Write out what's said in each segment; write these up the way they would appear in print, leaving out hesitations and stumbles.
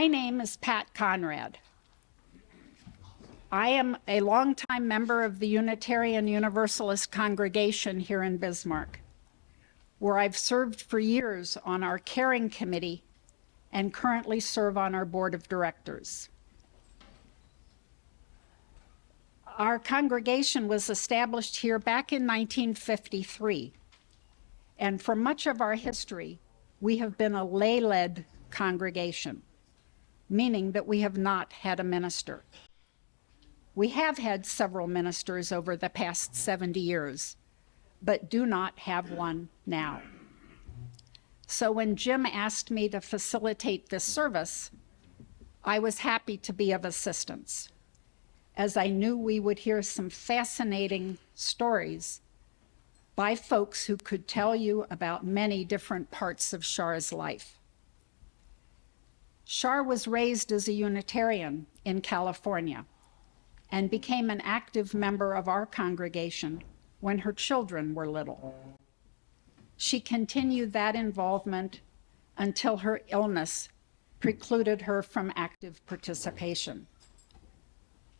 My name is Pat Conrad. I am a longtime member of the Unitarian Universalist congregation here in Bismarck, where I've served for years on our caring committee and currently serve on our board of directors. Our congregation was established here back in 1953, and for much of our history, we have been a lay-led congregation, meaning that we have not had a minister. We have had several ministers over the past 70 years, but do not have one now. So when Jim asked me to facilitate this service, I was happy to be of assistance, as I knew we would hear some fascinating stories by folks who could tell you about many different parts of Char's life. Char was raised as a Unitarian in California and became an active member of our congregation when her children were little. She continued that involvement until her illness precluded her from active participation.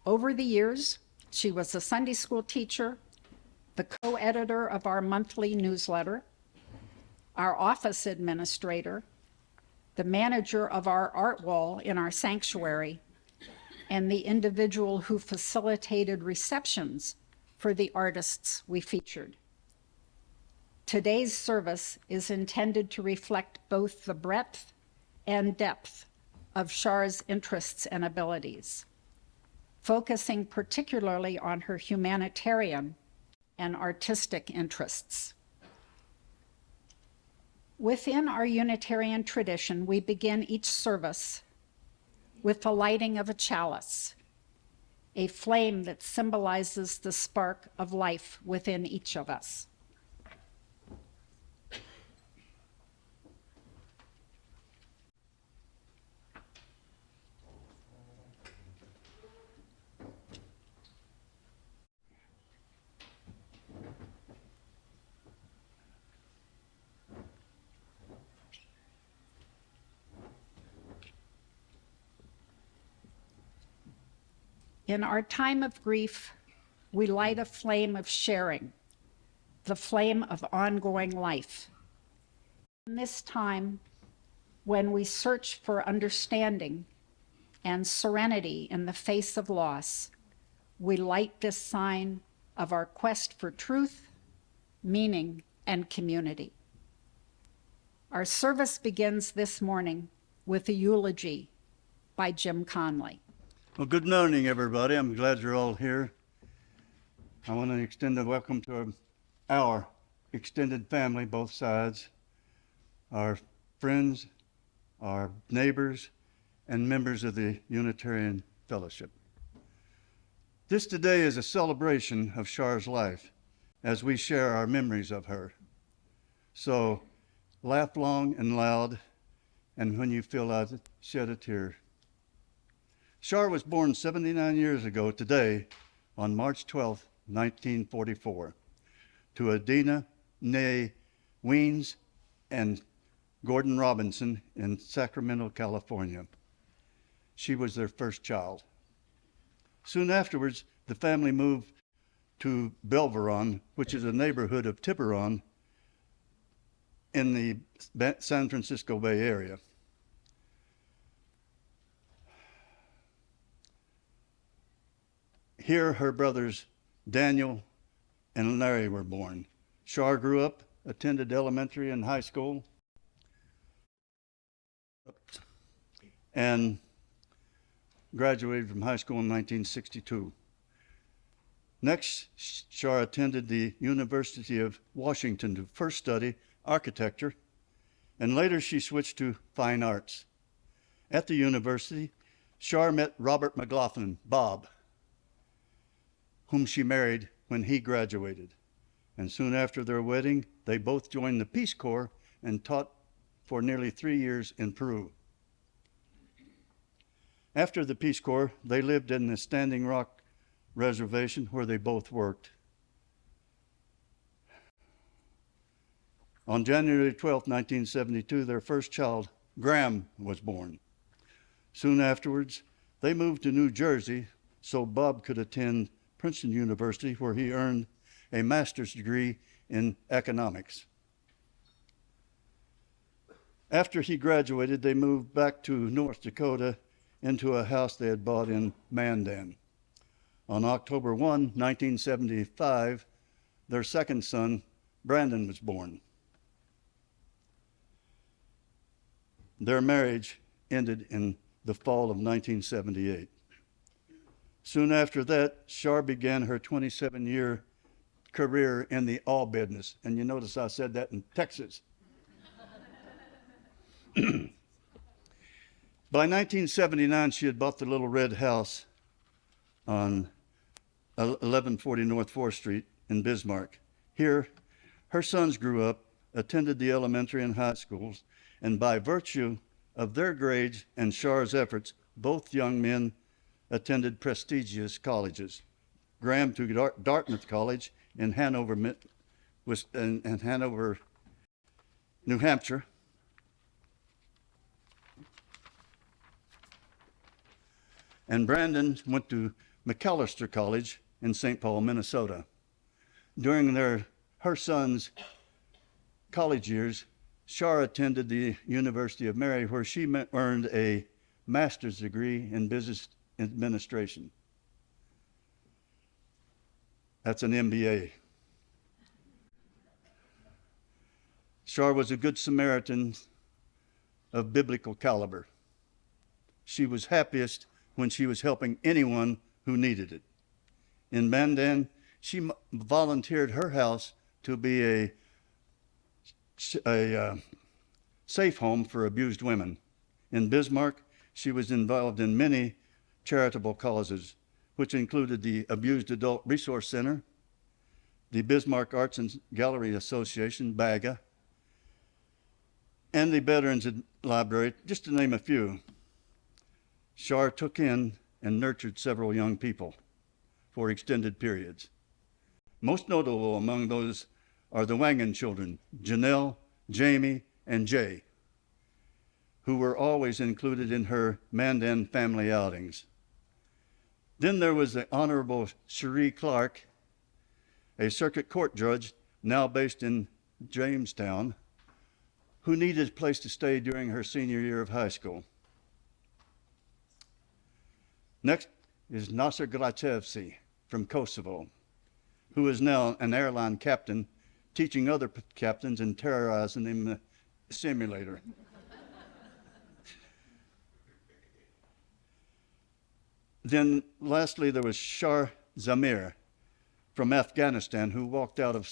Over the years, she was a Sunday school teacher, the co-editor of our monthly newsletter, our office administrator, the manager of our art wall in our sanctuary, and the individual who facilitated receptions for the artists we featured. Today's service is intended to reflect both the breadth and depth of Char's interests and abilities, focusing particularly on her humanitarian and artistic interests. Within our Unitarian tradition, we begin each service with the lighting of a chalice, a flame that symbolizes the spark of life within each of us. In our time of grief, we light a flame of sharing, the flame of ongoing life. In this time, when we search for understanding and serenity in the face of loss, we light this sign of our quest for truth, meaning, and community. Our service begins this morning with a eulogy by Jim Conley. Well, good morning, everybody. I'm glad you're all here. I want to extend a welcome to our extended family, both sides, our friends, our neighbors, and members of the Unitarian Fellowship. This today is a celebration of Char's life as we share our memories of her. So laugh long and loud, and when you feel like it, shed a tear. Char was born 79 years ago today on March 12, 1944, to Adina née Weens and Gordon Robinson in Sacramento, California. She was their first child. Soon afterwards, the family moved to Belveron, which is a neighborhood of Tiburon in the San Francisco Bay Area. Here, her brothers Daniel and Larry were born. Char grew up, attended elementary and high school, and graduated from high school in 1962. Next, Char attended the University of Washington to first study architecture, and later she switched to fine arts. At the university, Char met Robert McLaughlin, Bob, whom she married when he graduated. And soon after their wedding, they both joined the Peace Corps and taught for nearly 3 years in Peru. After the Peace Corps, they lived in the Standing Rock Reservation where they both worked. On January 12, 1972, their first child, Graham, was born. Soon afterwards, they moved to New Jersey so Bob could attend Princeton University, where he earned a master's degree in economics. After he graduated, they moved back to North Dakota into a house they had bought in Mandan. On October 1, 1975, their second son, Brandon, was born. Their marriage ended in the fall of 1978. Soon after that, Char began her 27-year career in the oil business. And you notice I said that in Texas. By 1979, she had bought the little red house on 1140 North 4th Street in Bismarck. Here, her sons grew up, attended the elementary and high schools, and by virtue of their grades and Char's efforts, both young men attended prestigious colleges. Graham to Dartmouth College in Hanover, New Hampshire. And Brandon went to McAllister College in St. Paul, Minnesota. During her son's college years, Char attended the University of Mary, where she earned a master's degree in business administration. That's an MBA. Char was a good Samaritan of biblical caliber. She was happiest when she was helping anyone who needed it. In Mandan, she volunteered her house to be a safe home for abused women. In Bismarck, she was involved in many charitable causes, which included the Abused Adult Resource Center, the Bismarck Arts and Gallery Association, BAGA, and the Veterans Library, just to name a few. Char took in and nurtured several young people for extended periods. Most notable among those are the Wangan children, Janelle, Jamie, and Jay, who were always included in her Mandan family outings. Then there was the Honorable Cherie Clark, a circuit court judge now based in Jamestown, who needed a place to stay during her senior year of high school. Next is Nasser Glachevsky from Kosovo, who is now an airline captain, teaching other captains and terrorizing them in the simulator. Then lastly, there was Shar Zamir from Afghanistan, who walked out of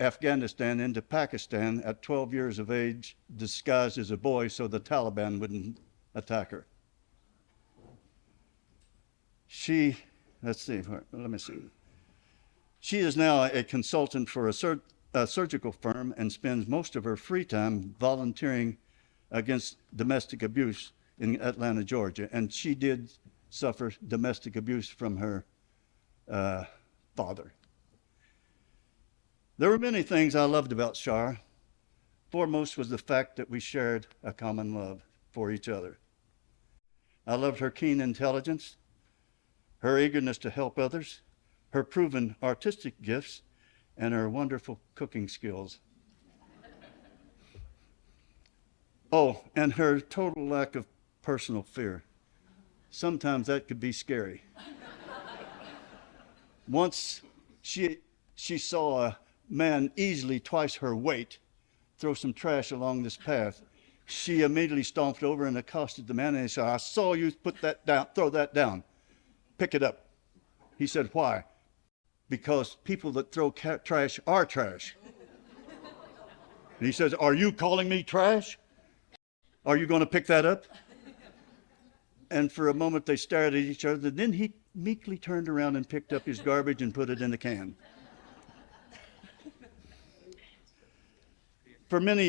Afghanistan into Pakistan at 12 years of age, disguised as a boy so the Taliban wouldn't attack her. She is now a consultant for a surgical firm and spends most of her free time volunteering against domestic abuse in Atlanta, Georgia. And she did suffer domestic abuse from her father. There were many things I loved about Char. Foremost was the fact that we shared a common love for each other. I loved her keen intelligence, her eagerness to help others, her proven artistic gifts, and her wonderful cooking skills. Oh, and her total lack of personal fear. Sometimes that could be scary. Once she saw a man easily twice her weight throw some trash along this path. She immediately stomped over and accosted the man and said, "I saw you put that down, throw that down. Pick it up." He said, "Why?" "Because people that throw trash are trash." And he says, "Are you calling me trash? Are you going to pick that up?" And for a moment they stared at each other. Then he meekly turned around and picked up his garbage and put it in the can. For many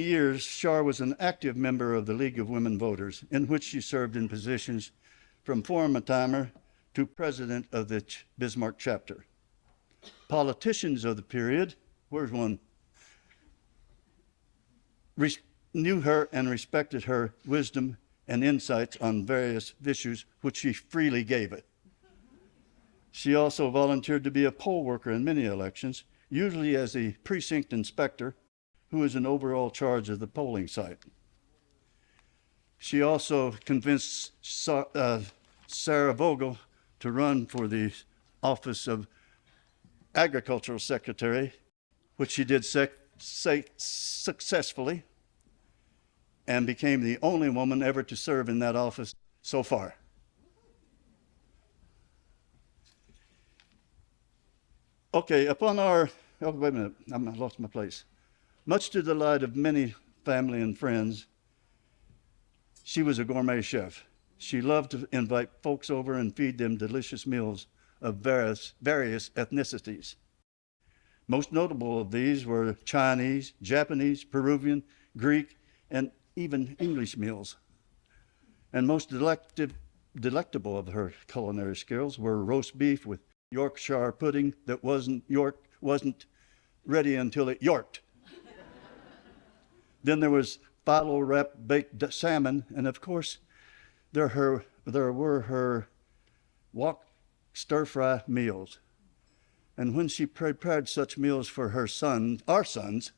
years, Char was an active member of the League of Women Voters, in which she served in positions from Former-Timer to president of the Bismarck chapter. Politicians of the period, where's one, knew her and respected her wisdom and insights on various issues which she freely gave it. She also volunteered to be a poll worker in many elections, usually as a precinct inspector who is in overall charge of the polling site. She also convinced Sarah Vogel to run for the office of Agricultural Secretary, which she did successfully, and became the only woman ever to serve in that office so far. Okay, wait a minute, I lost my place. Much to the delight of many family and friends, she was a gourmet chef. She loved to invite folks over and feed them delicious meals of various ethnicities. Most notable of these were Chinese, Japanese, Peruvian, Greek, and even English meals. And most delectable of her culinary skills were roast beef with Yorkshire pudding that wasn't ready until it yorked. Then there was phyllo wrapped baked salmon, and of course, there were her wok stir-fry meals. And when she prepared such meals for our sons,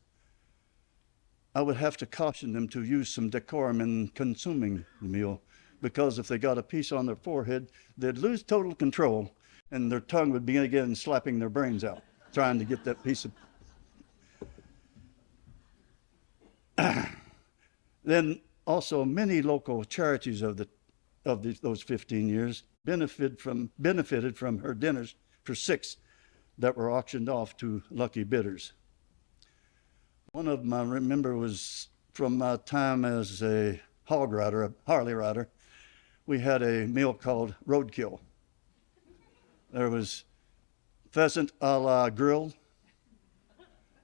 I would have to caution them to use some decorum in consuming the meal, because if they got a piece on their forehead, they'd lose total control, and their tongue would begin again slapping their brains out, trying to get that piece of... Then also many local charities those 15 years benefited from her dinners for 6 that were auctioned off to lucky bidders. One of them I remember was from my time as a Harley rider. We had a meal called roadkill. There was pheasant a la grilled,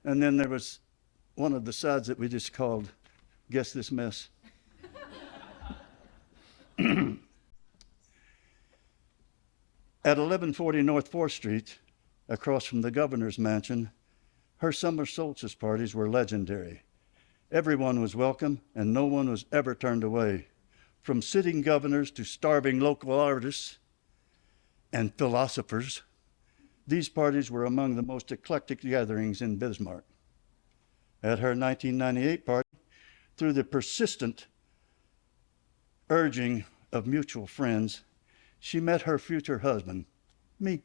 and then there was one of the sides that we just called Guess This Mess. At 1140 North 4th Street, across from the governor's mansion, her summer solstice parties were legendary. Everyone was welcome, and no one was ever turned away. From sitting governors to starving local artists and philosophers, these parties were among the most eclectic gatherings in Bismarck. At her 1998 party, through the persistent urging of mutual friends, she met her future husband, me.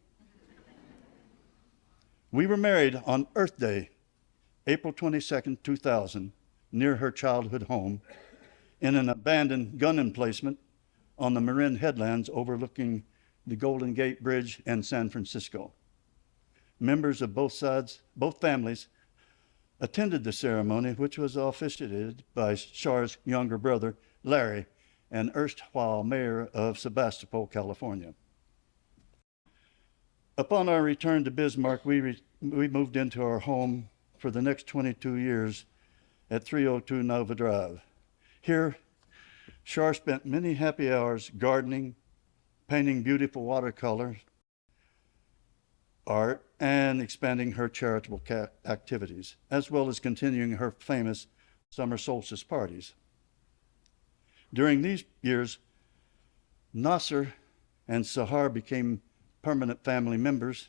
We were married on Earth Day, April 22nd, 2000, near her childhood home, in an abandoned gun emplacement on the Marin headlands overlooking the Golden Gate Bridge and San Francisco. Members of both families attended the ceremony, which was officiated by Char's younger brother, Larry, an erstwhile mayor of Sebastopol, California. Upon our return to Bismarck, we moved into our home for the next 22 years at 302 Nova Drive. Here, Char spent many happy hours gardening, painting beautiful watercolor art, and expanding her charitable activities, as well as continuing her famous summer solstice parties. During these years, Nasser and Sahar became permanent family members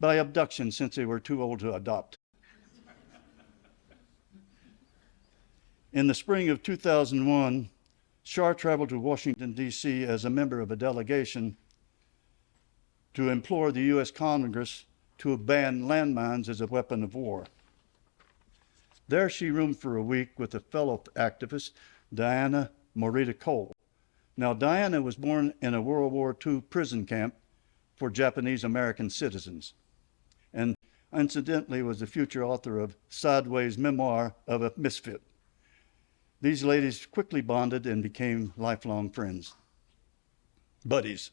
by abduction, since they were too old to adopt. In the spring of 2001, Char traveled to Washington, D.C. as a member of a delegation to implore the U.S. Congress to ban landmines as a weapon of war. There she roomed for a week with a fellow activist, Diana Morita Cole. Now, Diana was born in a World War II prison camp for Japanese American citizens, and incidentally was the future author of Sideways' Memoir of a Misfit. These ladies quickly bonded and became lifelong friends, buddies.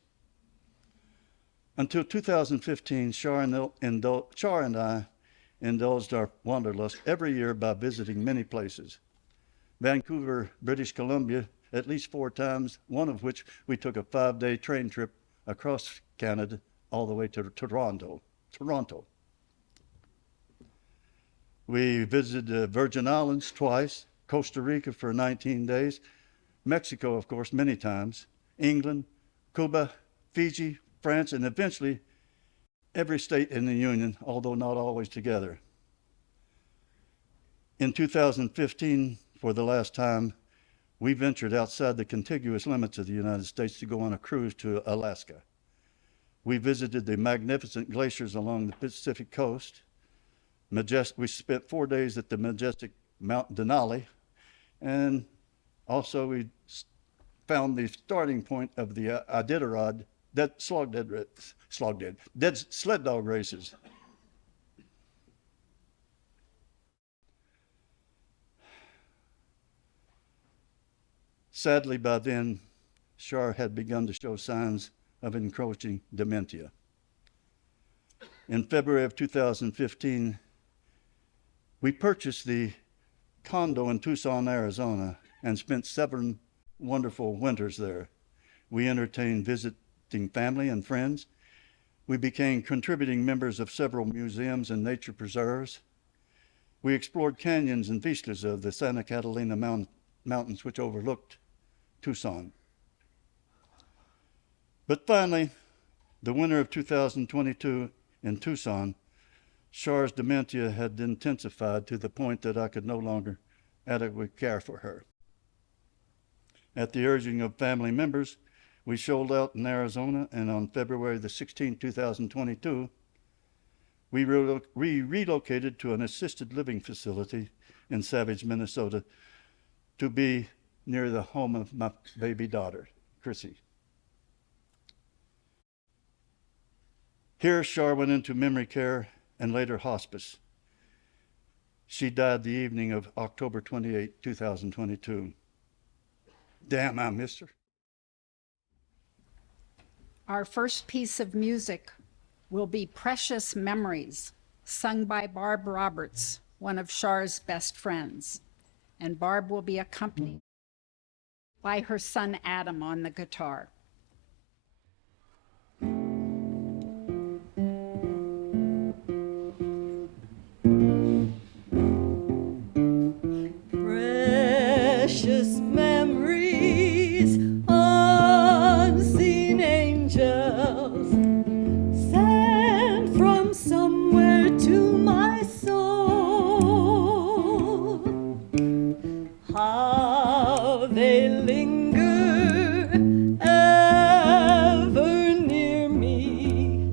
Until 2015, Char and I indulged our wanderlust every year by visiting many places. Vancouver, British Columbia, at least 4 times, one of which we took a 5-day train trip across Canada all the way to Toronto. We visited the Virgin Islands twice, Costa Rica for 19 days, Mexico, of course, many times, England, Cuba, Fiji, France, and eventually every state in the Union, although not always together. In 2015, for the last time, we ventured outside the contiguous limits of the United States to go on a cruise to Alaska. We visited the magnificent glaciers along the Pacific coast. We spent 4 days at the majestic Mount Denali, and also we found the starting point of the Iditarod, dead sled dog races. Sadly, by then, Char had begun to show signs of encroaching dementia. In February of 2015, we purchased the condo in Tucson, Arizona, and spent 7 wonderful winters there. We entertained visiting family and friends. We became contributing members of several museums and nature preserves. We explored canyons and vistas of the Santa Catalina Mountains, which overlooked Tucson. But finally, the winter of 2022 in Tucson, Char's dementia had intensified to the point that I could no longer adequately care for her. At the urging of family members, we sold out in Arizona, and on February the 16th, 2022, we relocated to an assisted living facility in Savage, Minnesota, to be near the home of my baby daughter, Chrissy. Here, Char went into memory care and later hospice. She died the evening of October 28, 2022. Damn, I missed her. Our first piece of music will be Precious Memories, sung by Barb Roberts, one of Char's best friends. And Barb will be accompanied by her son Adam on the guitar. Precious memories, unseen angels, sent from somewhere to my soul. How they linger ever near me,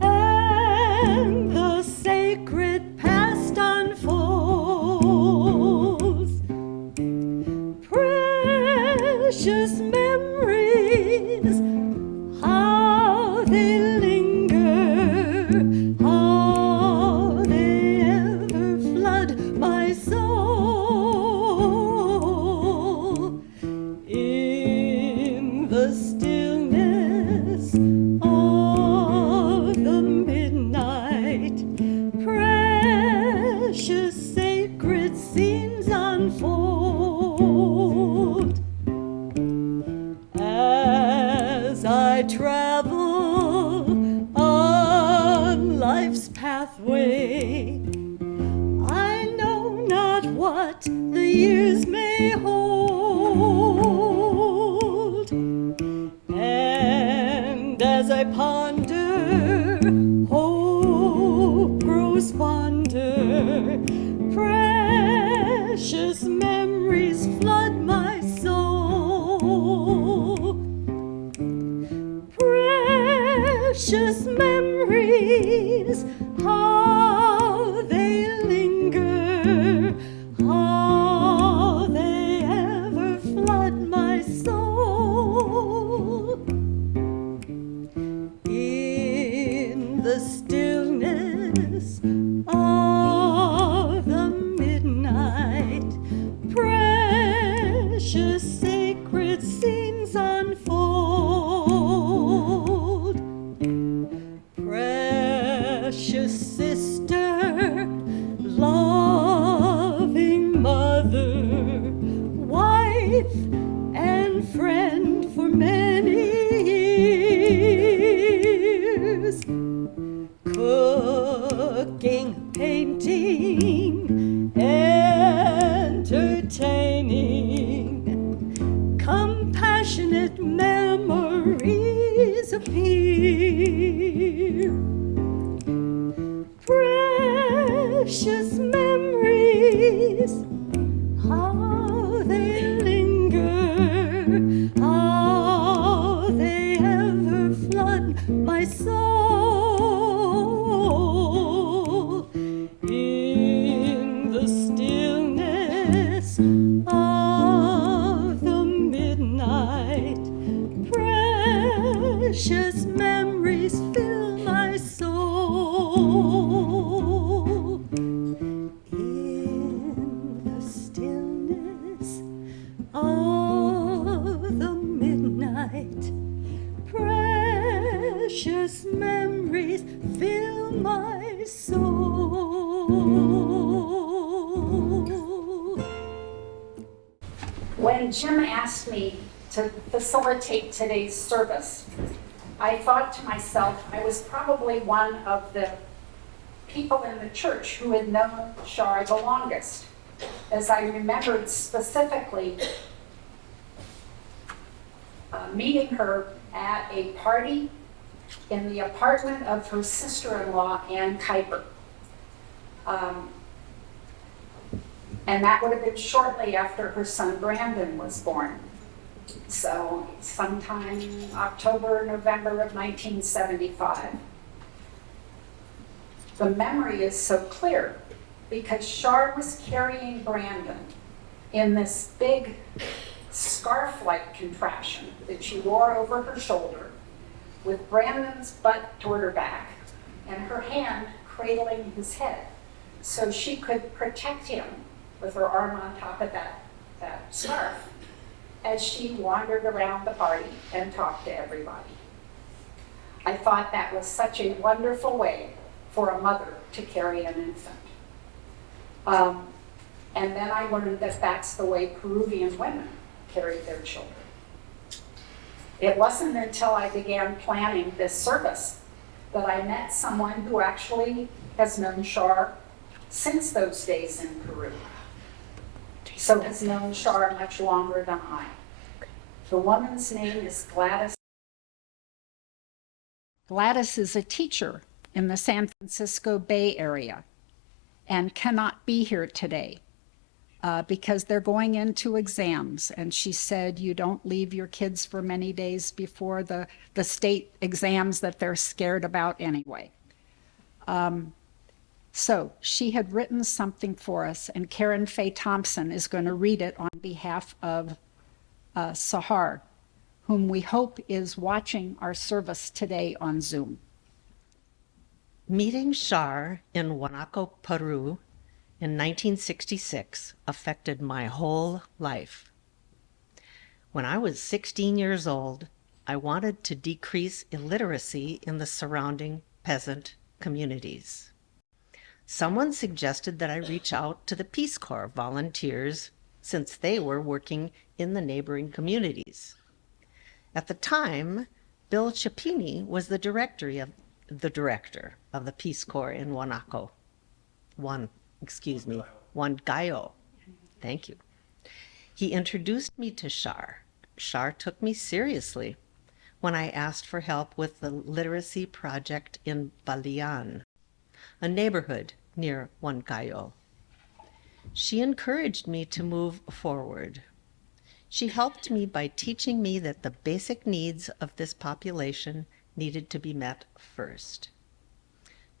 and the sacred past unfolds. Precious memories, how they linger, how they ever flood my soul. In the stillness of the midnight, precious sacred scenes unfold. As I travel on life's pathway, I know not what the years may hold. And as I ponder, hope grows fonder. Precious memories flood my soul. Precious memories, how they linger, how they ever flood my soul. In the stillness of the midnight, precious sacred scenes unfold. Precious sister, loving mother, wife and friend for many years. Cooking, painting, entertaining, here. Precious memories, how they linger, how they ever flood my soul. In the stillness of the midnight, precious memories fill my soul. In the stillness of the midnight, precious memories fill my soul. When Jim asked me to facilitate today's service, I thought to myself, I was probably one of the people in the church who had known Char the longest, as I remembered specifically meeting her at a party in the apartment of her sister-in-law, Ann Kuiper. And that would have been shortly after her son Brandon was born. So sometime October, November of 1975. The memory is so clear because Char was carrying Brandon in this big scarf-like contraption that she wore over her shoulder, with Brandon's butt toward her back and her hand cradling his head so she could protect him with her arm on top of that scarf as she wandered around the party and talked to everybody. I thought that was such a wonderful way for a mother to carry an infant. And then I learned that that's the way Peruvian women carried their children. It wasn't until I began planning this service that I met someone who actually has known Char since those days in Peru. So has known Char much longer than I. The woman's name is Gladys. Gladys is a teacher in the San Francisco Bay Area and cannot be here today because they're going into exams. And she said, you don't leave your kids for many days before the state exams that they're scared about anyway. So she had written something for us, and Karen Faye Thompson is going to read it on behalf of Sahar, whom we hope is watching our service today on Zoom. Meeting Char in Huanaco, Peru in 1966 affected my whole life. When I was 16 years old, I wanted to decrease illiteracy in the surrounding peasant communities. Someone suggested that I reach out to the Peace Corps volunteers since they were working in the neighboring communities. At the time, Bill Chapini was the director of the Peace Corps in Huancayo. Thank you. He introduced me to Char. Char took me seriously when I asked for help with the literacy project in Balian, a neighborhood near Huancayo. She encouraged me to move forward. She helped me by teaching me that the basic needs of this population needed to be met first.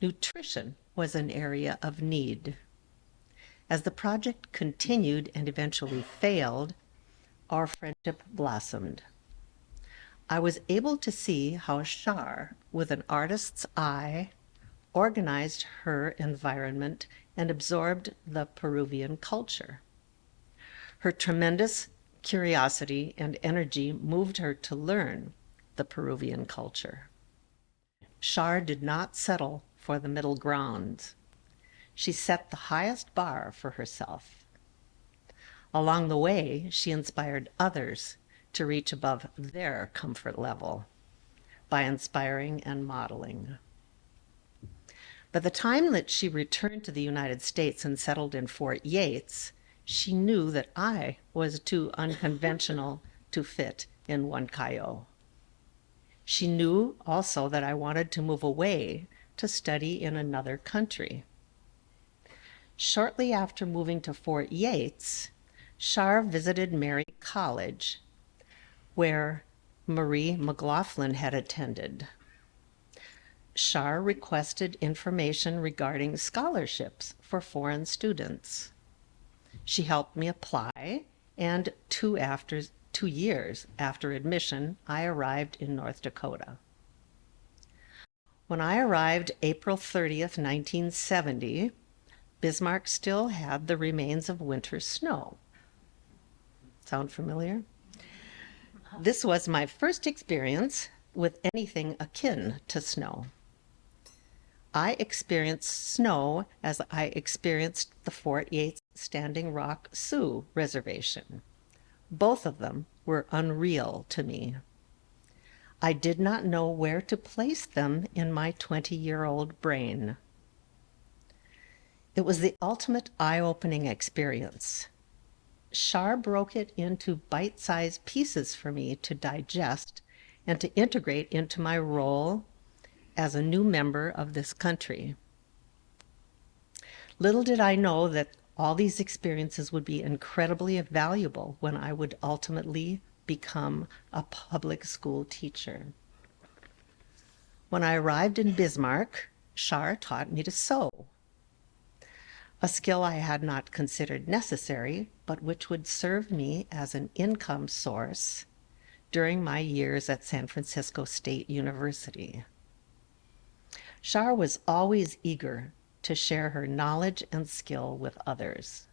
Nutrition was an area of need. As the project continued and eventually failed, our friendship blossomed. I was able to see how Char, with an artist's eye, organized her environment and absorbed the Peruvian culture. Her tremendous curiosity and energy moved her to learn the Peruvian culture. Char did not settle for the middle ground. She set the highest bar for herself. Along the way, she inspired others to reach above their comfort level by inspiring and modeling. By the time that she returned to the United States and settled in Fort Yates, she knew that I was too unconventional to fit in Huancayo. She knew also that I wanted to move away to study in another country. Shortly after moving to Fort Yates, Char visited Mary College, where Marie McLaughlin had attended. Char requested information regarding scholarships for foreign students. She helped me apply, and 2 years after admission, I arrived in North Dakota. When I arrived April 30th, 1970, Bismarck still had the remains of winter snow. Sound familiar? This was my first experience with anything akin to snow. I experienced snow as I experienced the Fort Yates Standing Rock Sioux Reservation. Both of them were unreal to me. I did not know where to place them in my 20-year-old brain. It was the ultimate eye-opening experience. Char broke it into bite-sized pieces for me to digest and to integrate into my role as a new member of this country. Little did I know that all these experiences would be incredibly valuable when I would ultimately become a public school teacher. When I arrived in Bismarck, Char taught me to sew, a skill I had not considered necessary, but which would serve me as an income source during my years at San Francisco State University. Char was always eager to share her knowledge and skill with others.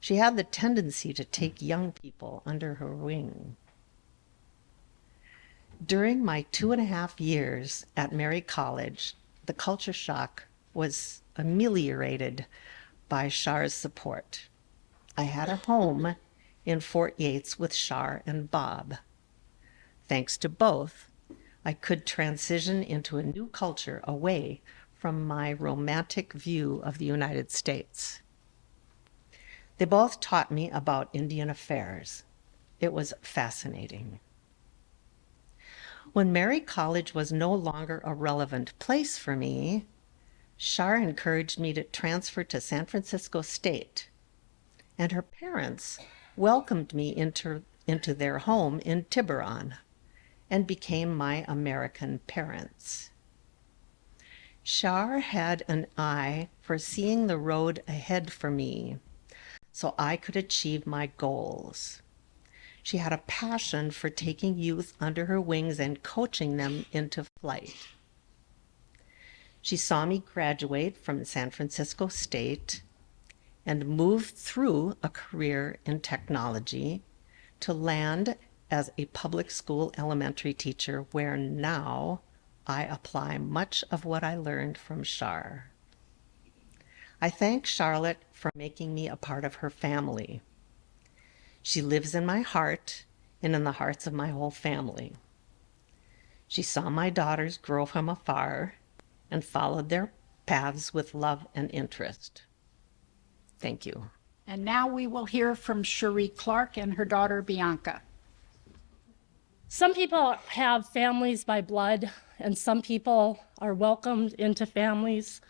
She had the tendency to take young people under her wing. During my 2.5 years at Mary College, the culture shock was ameliorated by Char's support. I had a home in Fort Yates with Char and Bob. Thanks to both, I could transition into a new culture away from my romantic view of the United States. They both taught me about Indian affairs. It was fascinating. When Mary College was no longer a relevant place for me, Char encouraged me to transfer to San Francisco State, and her parents welcomed me into their home in Tiburon and became my American parents. Char had an eye for seeing the road ahead for me so I could achieve my goals. She had a passion for taking youth under her wings and coaching them into flight. She saw me graduate from San Francisco State and move through a career in technology to land as a public school elementary teacher, where now I apply much of what I learned from Char. I thank Charlotte for making me a part of her family. She lives in my heart and in the hearts of my whole family. She saw my daughters grow from afar and followed their paths with love and interest. Thank you. And now we will hear from Cherie Clark and her daughter Bianca. Some people have families by blood, and some people are welcomed into families.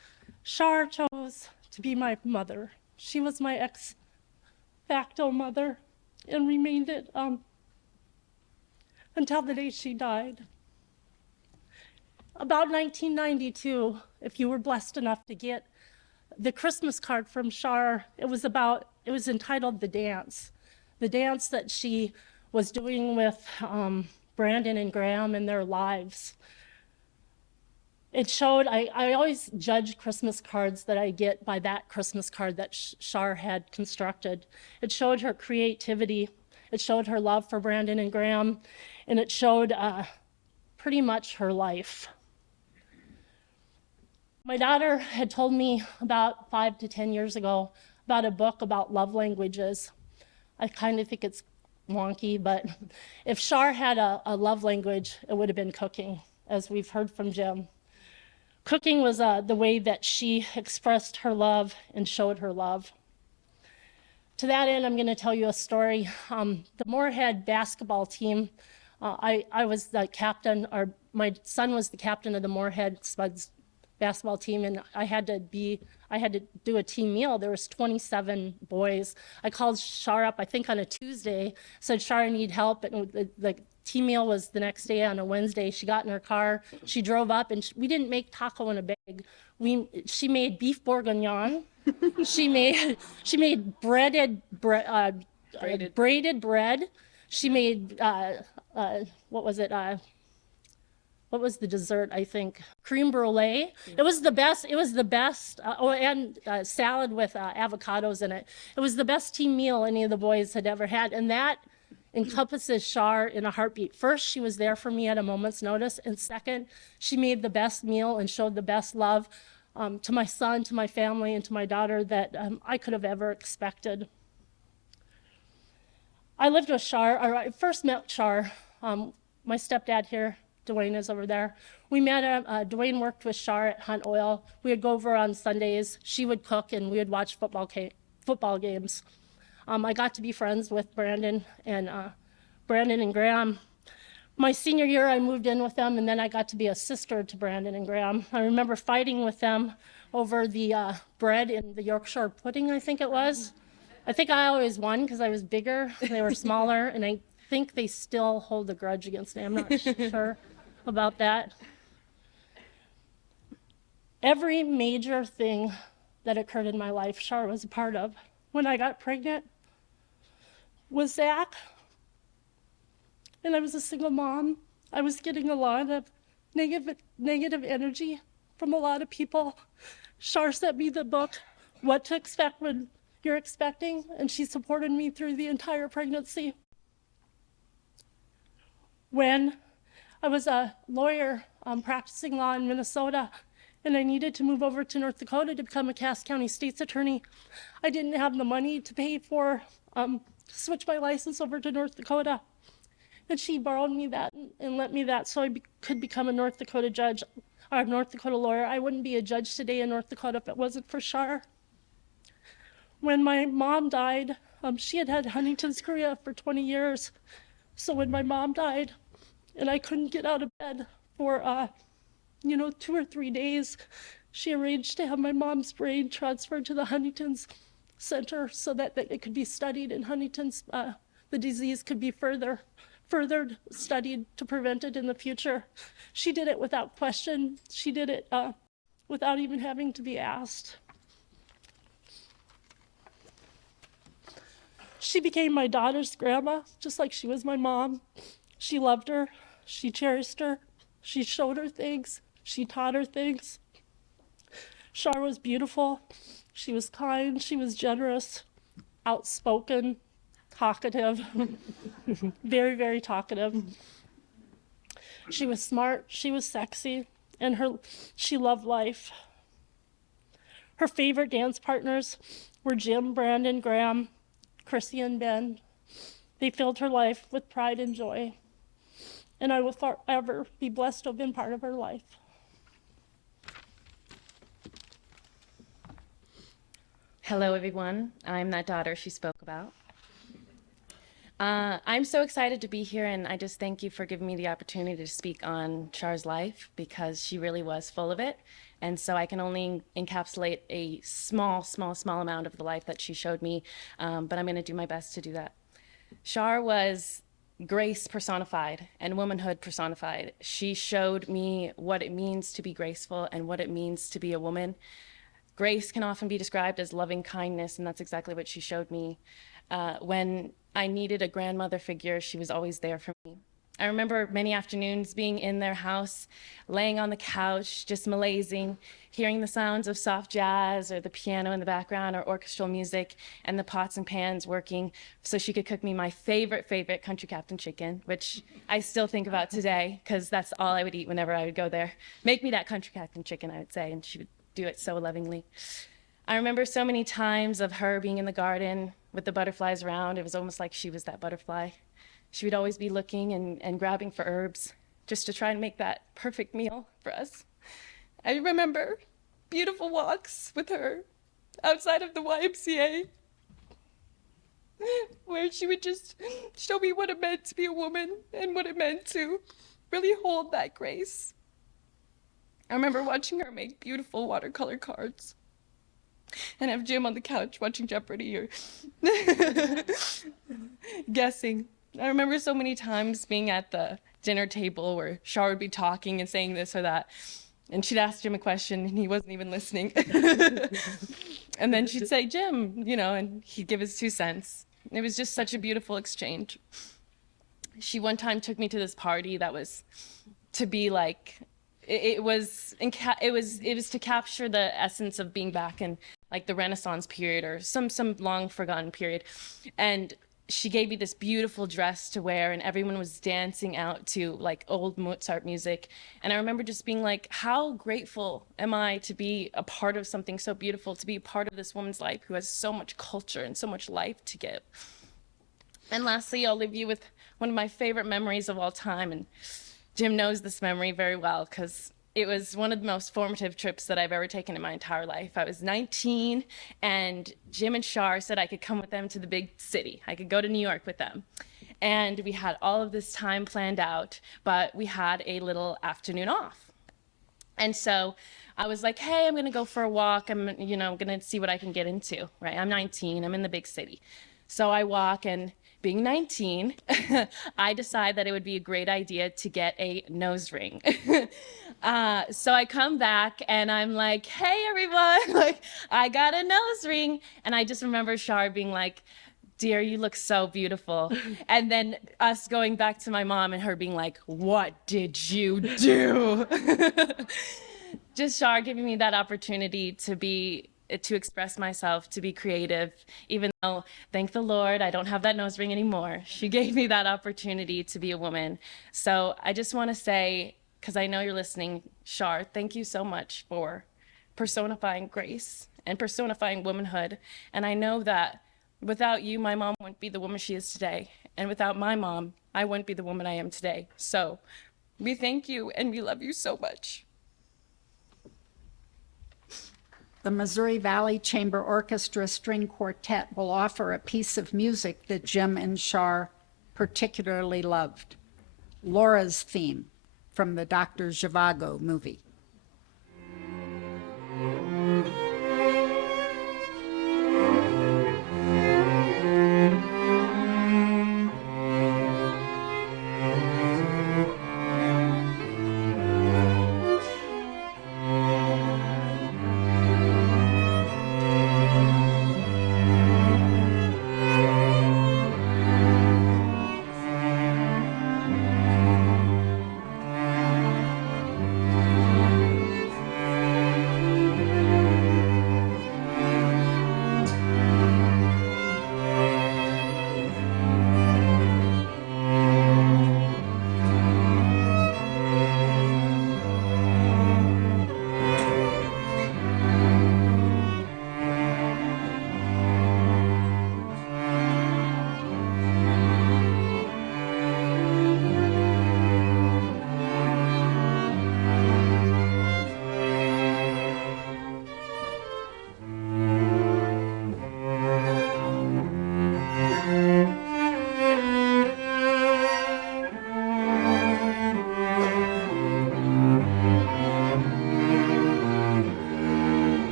Char chose to be my mother. She was my ex facto mother and remained it until the day she died. About 1992, if you were blessed enough to get the Christmas card from Char, it was entitled The Dance that she was doing with Brandon and Graham in their lives. It showed, I always judge Christmas cards that I get by that Christmas card that Char had constructed. It showed her creativity, it showed her love for Brandon and Graham, and it showed pretty much her life. My daughter had told me about 5 to 10 years ago about a book about love languages. I kind of think it's wonky, but if Char had a love language, it would have been cooking, as we've heard from Jim. Cooking was the way that she expressed her love and showed her love. To that end, I'm going to tell you a story. The Moorhead basketball team I was the captain, or my son was the captain of the Moorhead Spuds basketball team, and I had to do a team meal. There was 27 boys. I called Char up, I think on a Tuesday, said, Char, I need help. And the team meal was the next day on a Wednesday. She got in her car, she drove up, and we didn't make taco in a bag. She made beef bourguignon. she made braided bread. She made what was it? What was the dessert? I think creme brulee. It was the best. It was the best. And salad with avocados in it. It was the best team meal any of the boys had ever had, and that encompasses Char in a heartbeat. First, she was there for me at a moment's notice, and second, she made the best meal and showed the best love to my son, to my family, and to my daughter that I could have ever expected. I lived with Char, or I first met Char. My stepdad here, Dwayne, is over there. We met, Dwayne worked with Char at Hunt Oil. We would go over on Sundays. She would cook and we would watch football games. I got to be friends with Brandon and Graham. My senior year, I moved in with them, and then I got to be a sister to Brandon and Graham. I remember fighting with them over the bread and the Yorkshire pudding, I think it was. I think I always won because I was bigger, they were smaller, and I think they still hold a grudge against me. I'm not sure about that. Every major thing that occurred in my life, Char was a part of. When I got pregnant with Zach, and I was a single mom, I was getting a lot of negative energy from a lot of people. Char sent me the book, What to Expect When You're Expecting, and she supported me through the entire pregnancy. When I was a lawyer practicing law in Minnesota, and I needed to move over to North Dakota to become a Cass County State's Attorney, I didn't have the money to pay for, to switch my license over to North Dakota. And she borrowed me that and lent me that so I could become a North Dakota judge, or a North Dakota lawyer. I wouldn't be a judge today in North Dakota if it wasn't for Char. When my mom died, she had had Huntington's chorea for 20 years. So when my mom died and I couldn't get out of bed for, 2 or 3 days, she arranged to have my mom's brain transferred to the Huntington's Center so that it could be studied, and Huntington's, the disease could be further studied to prevent it in the future. She did it without question. She did it without even having to be asked. She became my daughter's grandma, just like she was my mom. She loved her, she cherished her, she showed her things, she taught her things. Char was beautiful, she was kind, she was generous, outspoken, talkative, very, very talkative. She was smart, she was sexy, and she loved life. Her favorite dance partners were Jim, Brandon, Graham, Chrissy, and Ben. They filled her life with pride and joy, and I will forever be blessed to have been part of her life. Hello, everyone. I'm that daughter she spoke about. I'm so excited to be here, and I just thank you for giving me the opportunity to speak on Char's life, because she really was full of it. And so I can only encapsulate a small amount of the life that she showed me, but I'm going to do my best to do that. Char was grace personified and womanhood personified. She showed me what it means to be graceful and what it means to be a woman. Grace can often be described as loving kindness, and that's exactly what she showed me. When I needed a grandmother figure, she was always there for me. I remember many afternoons being in their house, laying on the couch, just malazing, hearing the sounds of soft jazz or the piano in the background or orchestral music and the pots and pans working so she could cook me my favorite country captain chicken, which I still think about today because that's all I would eat whenever I would go there. Make me that country captain chicken, I would say, and she would do it so lovingly. I remember so many times of her being in the garden with the butterflies around. It was almost like she was that butterfly. She would always be looking and grabbing for herbs just to try and make that perfect meal for us. I remember beautiful walks with her outside of the YMCA. where she would just show me what it meant to be a woman and what it meant to really hold that grace. I remember watching her make beautiful watercolor cards and have Jim on the couch watching Jeopardy or guessing. I remember so many times being at the dinner table where Char would be talking and saying this or that, and she'd ask Jim a question and he wasn't even listening. And then she'd say, Jim, and he'd give his 2 cents. It was just such a beautiful exchange. She one time took me to this party that was to be like, it was to capture the essence of being back in like the Renaissance period or some long forgotten period. And she gave me this beautiful dress to wear, and everyone was dancing out to like old Mozart music. And I remember just being like, how grateful am I to be a part of something so beautiful, to be a part of this woman's life who has so much culture and so much life to give. And lastly, I'll leave you with one of my favorite memories of all time. And Jim knows this memory very well because it was one of the most formative trips that I've ever taken in my entire life. I was 19, and Jim and Char said I could come with them to the big city. I could go to New York with them. And we had all of this time planned out, but we had a little afternoon off. And so I was like, hey, I'm going to go for a walk. I'm going to see what I can get into, right? I'm 19. I'm in the big city. So I walk, and being 19, I decide that it would be a great idea to get a nose ring. So I come back and I'm like, hey, everyone, like, I got a nose ring. And I just remember Char being like, dear, you look so beautiful. And then us going back to my mom and her being like, what did you do? Just Char giving me that opportunity to express myself, to be creative, even though, thank the Lord, I don't have that nose ring anymore. She gave me that opportunity to be a woman. So I just want to say, because I know you're listening, Char, thank you so much for personifying grace and personifying womanhood. And I know that without you, my mom wouldn't be the woman she is today. And without my mom, I wouldn't be the woman I am today. So we thank you and we love you so much. The Missouri Valley Chamber Orchestra String Quartet will offer a piece of music that Jim and Char particularly loved, Laura's theme from the Dr. Zhivago movie.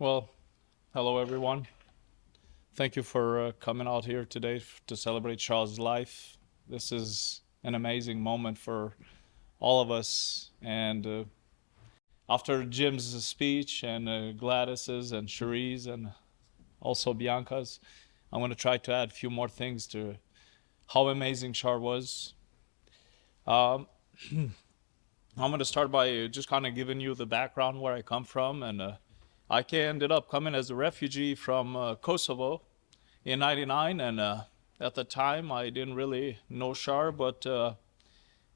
Well, hello everyone. Thank you for coming out here today to celebrate Charles' life. This is an amazing moment for all of us. And after Jim's speech and Gladys's and Cherie's and also Bianca's, I'm going to try to add a few more things to how amazing Char was. I'm going to start by just kind of giving you the background where I come from. And I ended up coming as a refugee from Kosovo in '99, and at the time I didn't really know Char, but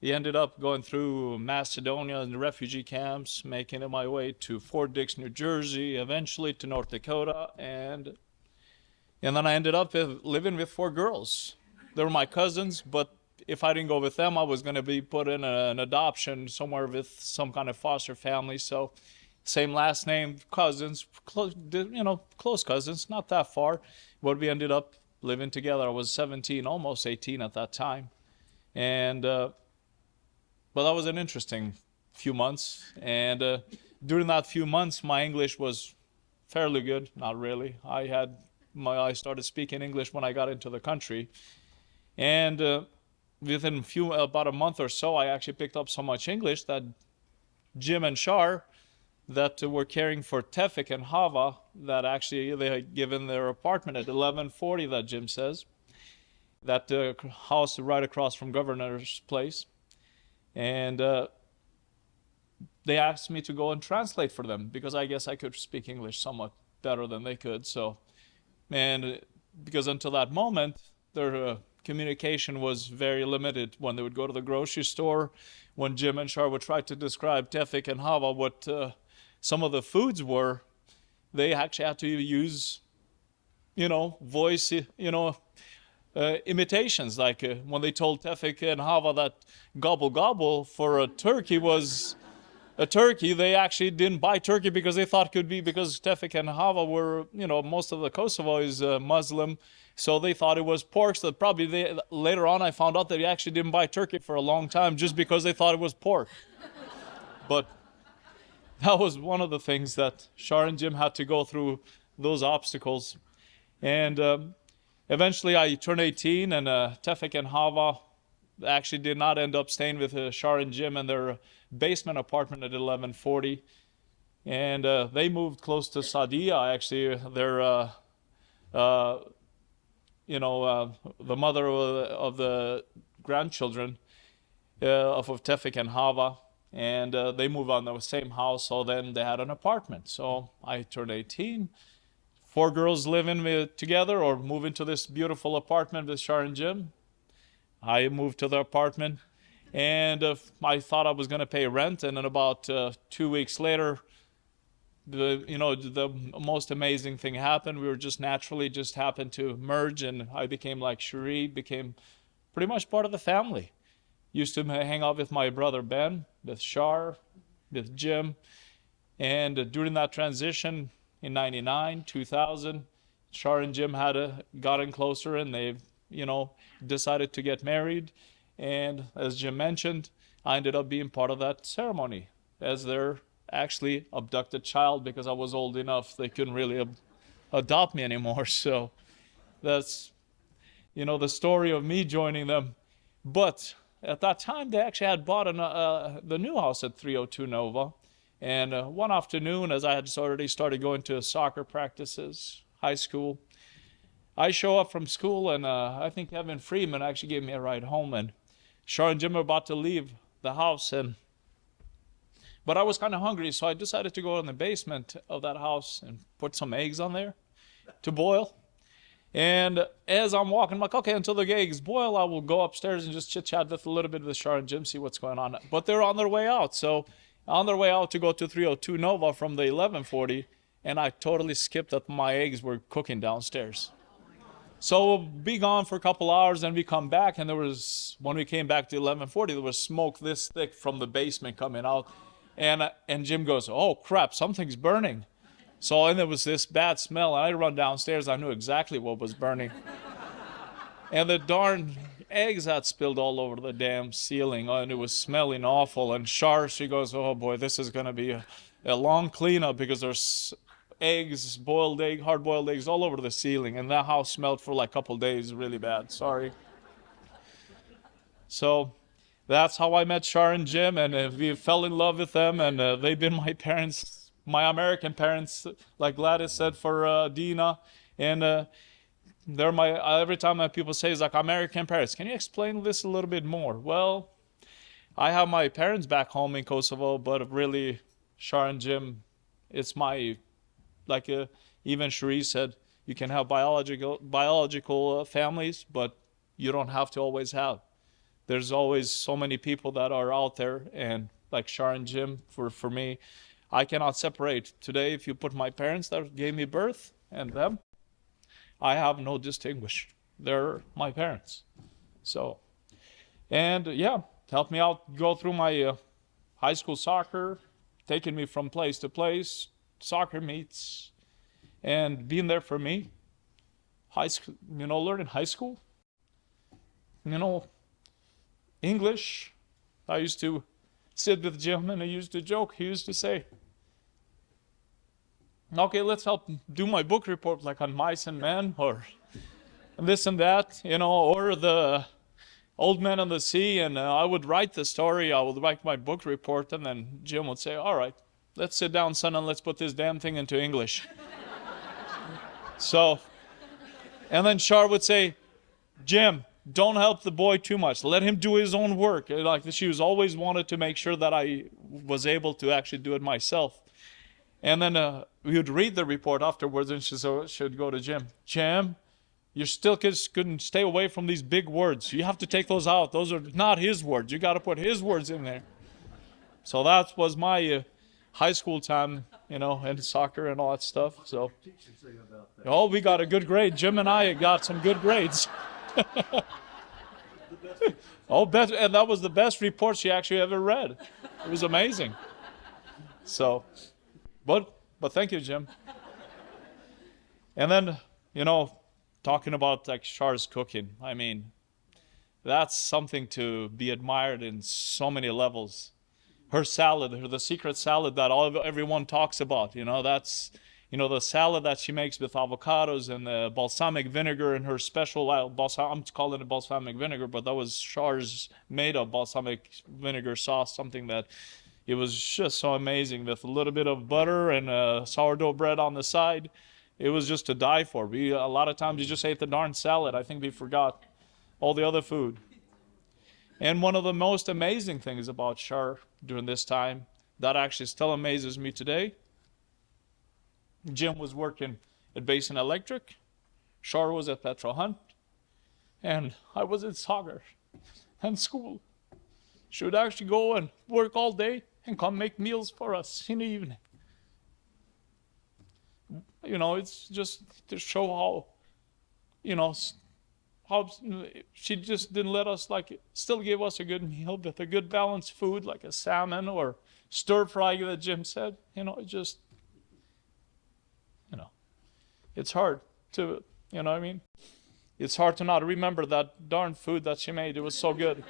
he ended up going through Macedonia and the refugee camps, making my way to Fort Dix, New Jersey, eventually to North Dakota, and then I ended up living with 4 girls. They were my cousins, but if I didn't go with them, I was going to be put in an adoption somewhere with some kind of foster family. So same last name, cousins, close cousins, not that far. But we ended up living together. I was 17, almost 18 at that time. And, but that was an interesting few months. And during that few months, my English was fairly good. Not really. I started speaking English when I got into the country. And within about a month or so, I actually picked up so much English that Jim and Char, that were caring for Tefik and Hava, that actually they had given their apartment at 1140, that Jim says, that house right across from Governor's place. And they asked me to go and translate for them, because I guess I could speak English somewhat better than they could. So, and because until that moment, their communication was very limited. When they would go to the grocery store, when Jim and Char would try to describe Tefik and Hava what some of the foods were, they actually had to use, voice, imitations. Like when they told Tefik and Hava that gobble gobble for a turkey was a turkey, they actually didn't buy turkey because they thought it could be because Tefik and Hava were, most of the Kosovo is Muslim. So they thought it was pork. So probably later on I found out that they actually didn't buy turkey for a long time just because they thought it was pork. But that was one of the things that Char and Jim had to go through, those obstacles. And eventually I turned 18, and Tefik and Hava actually did not end up staying with Char and Jim in their basement apartment at 1140. And they moved close to Sadia. Actually, they're, the mother of the grandchildren of Tefik and Hava. And they moved on the same house, so then they had an apartment. So I turned 18, 4 girls living together or moving to this beautiful apartment with Char and Jim. I moved to the apartment, and I thought I was going to pay rent, and then about 2 weeks later, the most amazing thing happened. We were just happened to merge, and I became like Cherie, became pretty much part of the family. Used to hang out with my brother Ben, with Char, with Jim. And during that transition in '99, 2000, Char and Jim had gotten closer, and they, decided to get married. And as Jim mentioned, I ended up being part of that ceremony as their actually abducted child, because I was old enough they couldn't really adopt me anymore. So that's, the story of me joining them. But at that time, they actually had bought the new house at 302 Nova. And one afternoon, as I had already started going to soccer practices, high school, I show up from school, and I think Kevin Freeman actually gave me a ride home. And Char and Jim were about to leave the house, but I was kind of hungry, so I decided to go in the basement of that house and put some eggs on there to boil. And as I'm walking, I'm like, okay, until the eggs boil, I will go upstairs and just chit-chat with a little bit with Char and Jim, see what's going on. But they're on their way out. So on their way out to go to 302 Nova from the 1140, and I totally skipped that my eggs were cooking downstairs. So we'll be gone for a couple hours, and we come back, and when we came back to 1140, there was smoke this thick from the basement coming out. And Jim goes, oh, crap, something's burning. So, and there was this bad smell, and I run downstairs. I knew exactly what was burning. And the darn eggs had spilled all over the damn ceiling, and it was smelling awful. And Char, she goes, oh boy, this is going to be a long cleanup, because there's eggs, hard-boiled eggs all over the ceiling, and that house smelled for like a couple days really bad. Sorry. So that's how I met Char and Jim, and we fell in love with them, and they've been my parents, my American parents, like Gladys said for Dina, and they're my, every time people say it's like American parents. Can you explain this a little bit more? Well, I have my parents back home in Kosovo, but really, Char and Jim, it's my, like even Cherie said, you can have biological families, but you don't have to always have. There's always so many people that are out there, and like Char and Jim, for me, I cannot separate. Today, if you put my parents that gave me birth and them, I have no distinguish. They're my parents. So, and yeah, helped me out go through my high school soccer, taking me from place to place, soccer meets, and being there for me. High school, learning high school. English. I used to sit with Jim and I used to joke. He used to say, okay, let's help do my book report like on mice and men, or this and that, or the Old Man on the Sea, and I would write the story, I would write my book report, and then Jim would say, all right, let's sit down, son, and let's put this damn thing into English. So, and then Char would say, Jim, don't help the boy too much. Let him do his own work. Like she was always wanted to make sure that I was able to actually do it myself. And then we would read the report afterwards, and she'd go to Jim. Jim, you still couldn't stay away from these big words. You have to take those out. Those are not his words. You got to put his words in there. So that was my high school time, and soccer and all that stuff. So, oh, we got a good grade. Jim and I got some good grades. And that was the best report she actually ever read. It was amazing. So, but thank you, Jim. And then, talking about like Char's cooking, I mean, that's something to be admired in so many levels. Her salad, the secret salad that everyone talks about, that's, the salad that she makes with avocados and the balsamic vinegar and her special, I'm calling it balsamic vinegar, but that was Char's made of balsamic vinegar sauce, something that it was just so amazing with a little bit of butter and sourdough bread on the side. It was just to die for. A lot of times you just ate the darn salad. I think we forgot all the other food. And one of the most amazing things about Char during this time that actually still amazes me today, Jim was working at Basin Electric, Char was at Petro Hunt, and I was in soccer and school. She would actually go and work all day and come make meals for us in the evening. It's just to show how she just didn't let us, still gave us a good meal with a good balanced food, like a salmon or stir fry that Jim said. It's hard to, it's hard to not remember that darn food that she made. It was so good.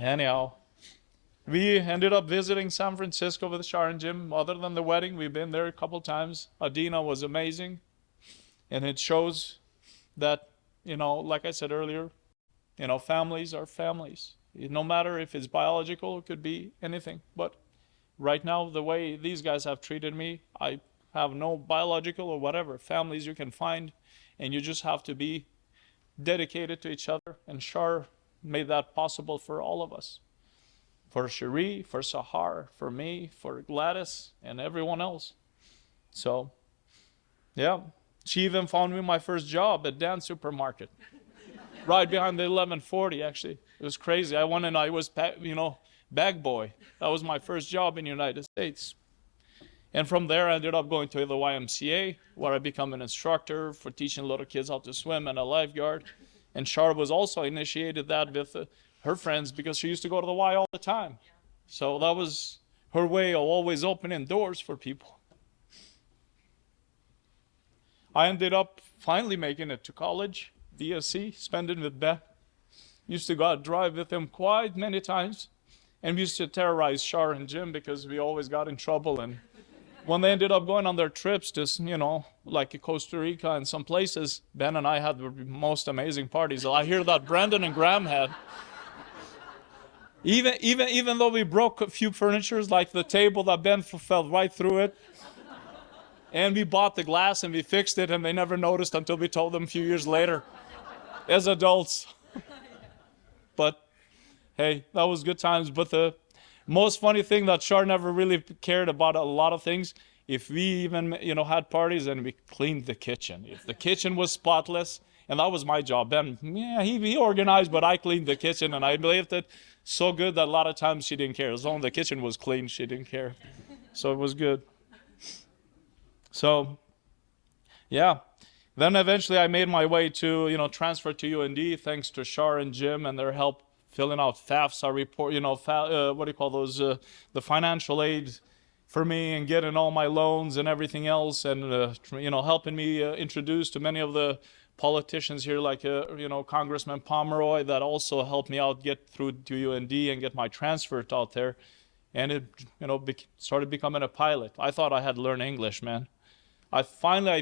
Anyhow, we ended up visiting San Francisco with Char and Jim. Other than the wedding, we've been there a couple times. Adina was amazing. And it shows that, like I said earlier, families are families. No matter if it's biological, it could be anything. But right now, the way these guys have treated me, I have no biological or whatever families you can find, and you just have to be dedicated to each other. And Char made that possible for all of us. For Cherie, for Sahar, for me, for Gladys, and everyone else. So, yeah. She even found me my first job at Dan's Supermarket. Right behind the 1140, actually. It was crazy. I went and I was, bag boy. That was my first job in the United States. And from there, I ended up going to the YMCA, where I became an instructor for teaching little kids how to swim and a lifeguard. And Char was also initiated that with her friends because she used to go to the Y all the time. So that was her way of always opening doors for people. I ended up finally making it to college, BSc, spending with Ben. Used to go out drive with him quite many times. And we used to terrorize Char and Jim because we always got in trouble and when they ended up going on their trips to, like Costa Rica and some places, Ben and I had the most amazing parties. I hear that Brandon and Graham had. Even though we broke a few furnitures, like the table that Ben fell right through it, and we bought the glass and we fixed it, and they never noticed until we told them a few years later, as adults. But hey, that was good times. But the most funny thing that Char never really cared about a lot of things. If we even, had parties and we cleaned the kitchen. If the kitchen was spotless, and that was my job. Ben, yeah, he organized, but I cleaned the kitchen, and I believed it so good that a lot of times she didn't care. As long as the kitchen was clean, she didn't care. So it was good. So, yeah. Then eventually I made my way to, transfer to UND, thanks to Char and Jim and their help filling out FAFSA report, what do you call those, the financial aid for me and getting all my loans and everything else, and, helping me introduce to many of the politicians here, like, Congressman Pomeroy, that also helped me out get through to UND and get my transfer out there. And it, started becoming a pilot. I thought I had learned English, man. I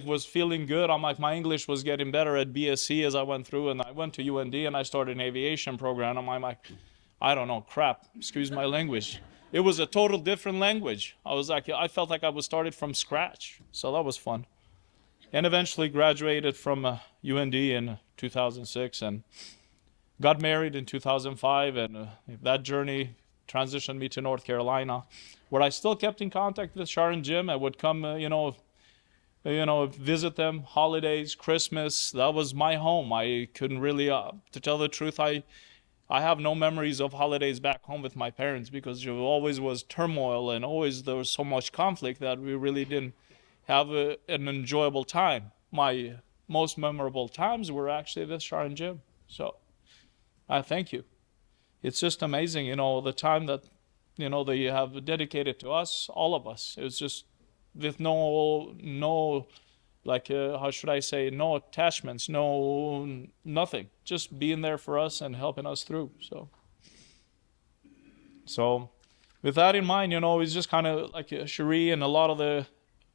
was feeling good. I'm like, my English was getting better at BSc as I went through, and I went to UND and I started an aviation program. I'm like, I don't know, crap, excuse my language. It was a total different language. I felt like I was started from scratch. So that was fun. And eventually graduated from UND in 2006 and got married in 2005. And that journey transitioned me to North Carolina, where I still kept in contact with Char and Jim. I would come, visit them, holidays, Christmas. That was my home. I couldn't really, to tell the truth, I have no memories of holidays back home with my parents, because there always was turmoil and always there was so much conflict that we really didn't have an enjoyable time. My most memorable times were actually with Char and Jim. So I thank you. It's just amazing, the time that, that you have dedicated to us, all of us. It was just with no, like, how should I say, no attachments, nothing. Just being there for us and helping us through. So with that in mind, it's just kind of like Cherie and a lot of the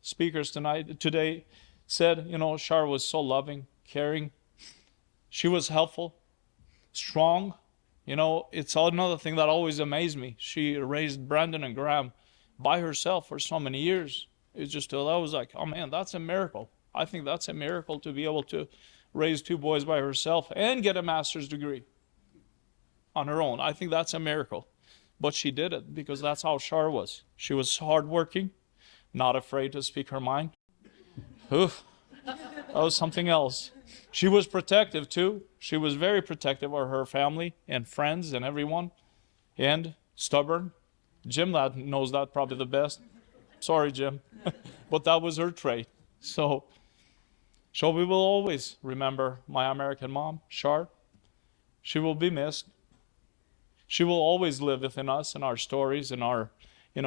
speakers today said, Char was so loving, caring. She was helpful, strong. It's another thing that always amazed me. She raised Brandon and Graham by herself for so many years. It's just, I was like, oh man, that's a miracle. I think that's a miracle, to be able to raise two boys by herself and get a master's degree on her own. I think that's a miracle. But she did it because that's how Char was. She was hardworking, not afraid to speak her mind. Oof, that was something else. She was protective too. She was very protective of her family and friends and everyone. And stubborn. Jim knows that probably the best. Sorry, Jim. But that was her trait. So we will always remember my American mom, Char. She will be missed. She will always live within us and our stories and our,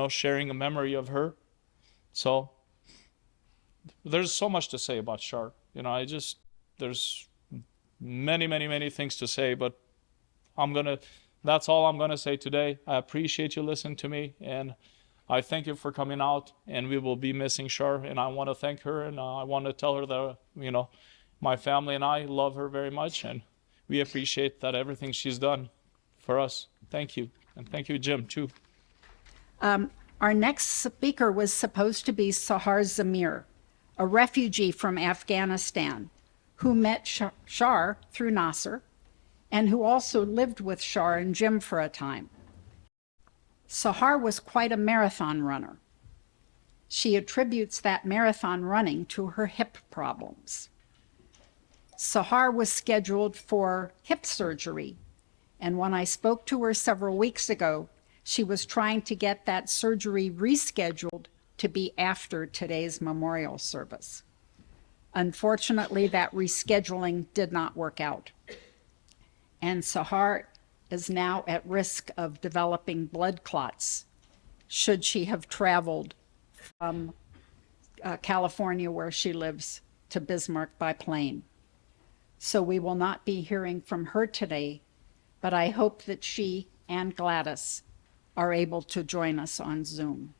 sharing a memory of her. So there's so much to say about Char. There's many, many, many things to say, but that's all I'm gonna say today. I appreciate you listening to me, and I thank you for coming out, and we will be missing Char, and I want to thank her, and I want to tell her that, my family and I love her very much, and we appreciate that everything she's done for us. Thank you. And thank you, Jim, too. Our next speaker was supposed to be Sahar Zamir, a refugee from Afghanistan who met Char through Nasser and who also lived with Char and Jim for a time. Sahar was quite a marathon runner. She attributes that marathon running to her hip problems. Sahar was scheduled for hip surgery, and when I spoke to her several weeks ago, she was trying to get that surgery rescheduled to be after today's memorial service. Unfortunately, that rescheduling did not work out. And Sahar is now at risk of developing blood clots should she have traveled from California, where she lives, to Bismarck by plane. So we will not be hearing from her today, but I hope that she and Gladys are able to join us on Zoom.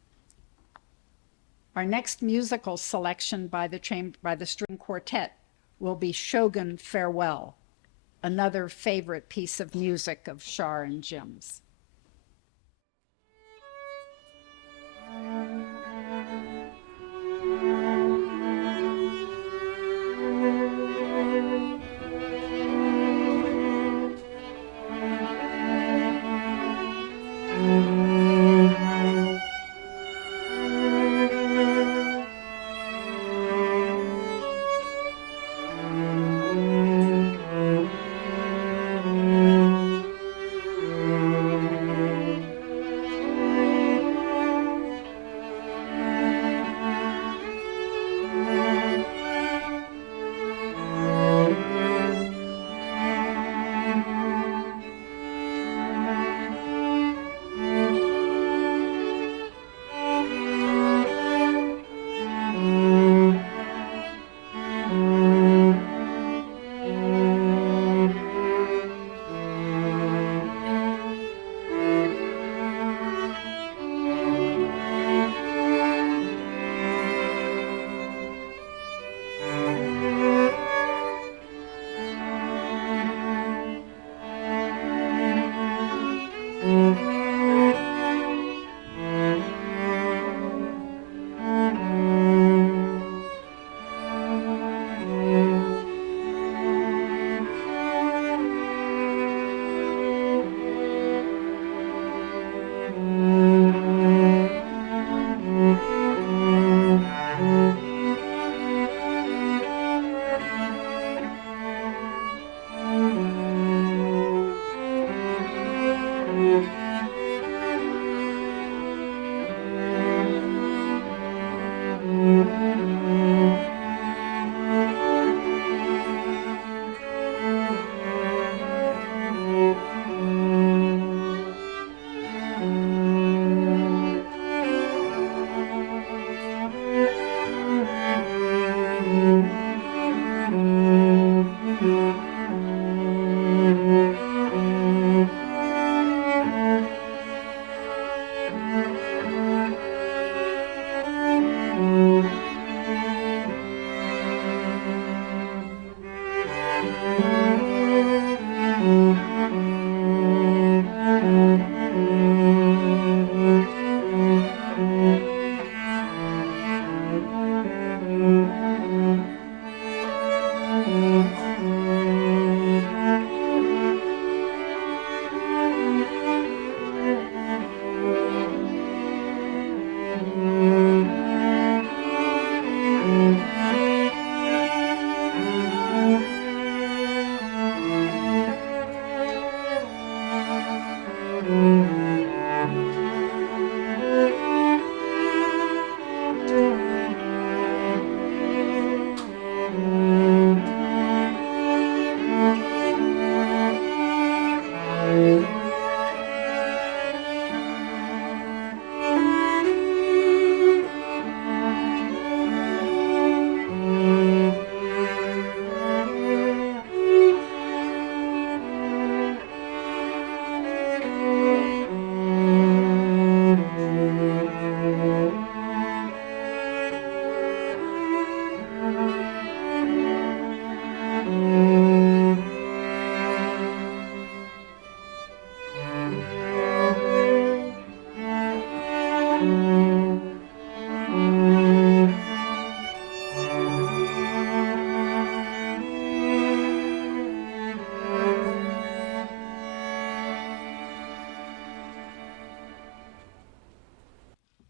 Our next musical selection by the string quartet will be Shogun Farewell, another favorite piece of music of Char and Jim's.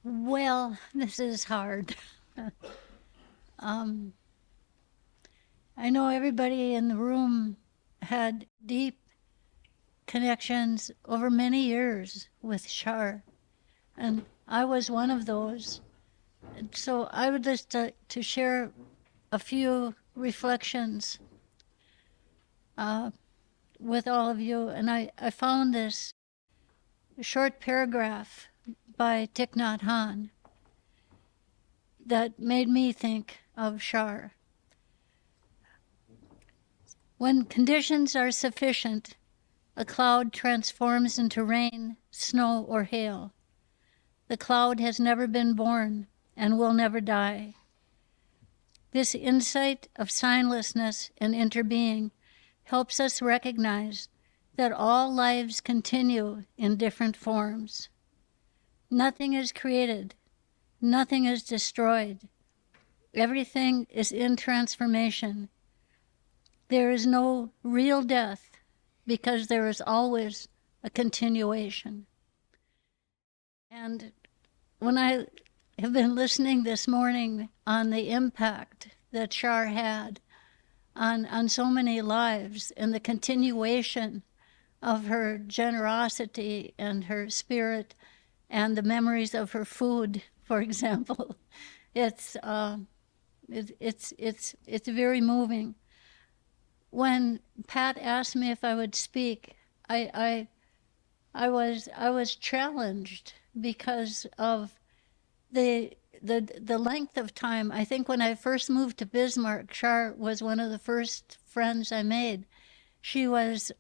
Well, this is hard. um, I know everybody in the room had deep connections over many years with Char, and I was one of those. So I would just to share a few reflections with all of you, and I found this short paragraph by Thich Nhat Hanh that made me think of Char. When conditions are sufficient, a cloud transforms into rain, snow, or hail. The cloud has never been born. and will never die. This insight of signlessness and interbeing helps us recognize that all lives continue in different forms. Nothing is created, nothing is destroyed. Everything is in transformation. There is no real death because there is always a continuation. And when I have been listening this morning on the impact that Char had on so many lives and the continuation of her generosity and her spirit and the memories of her food, for example, it's very moving. When Pat asked me if I would speak, I was challenged because of the length of time. I think when I first moved to Bismarck, Char was one of the first friends I made. She was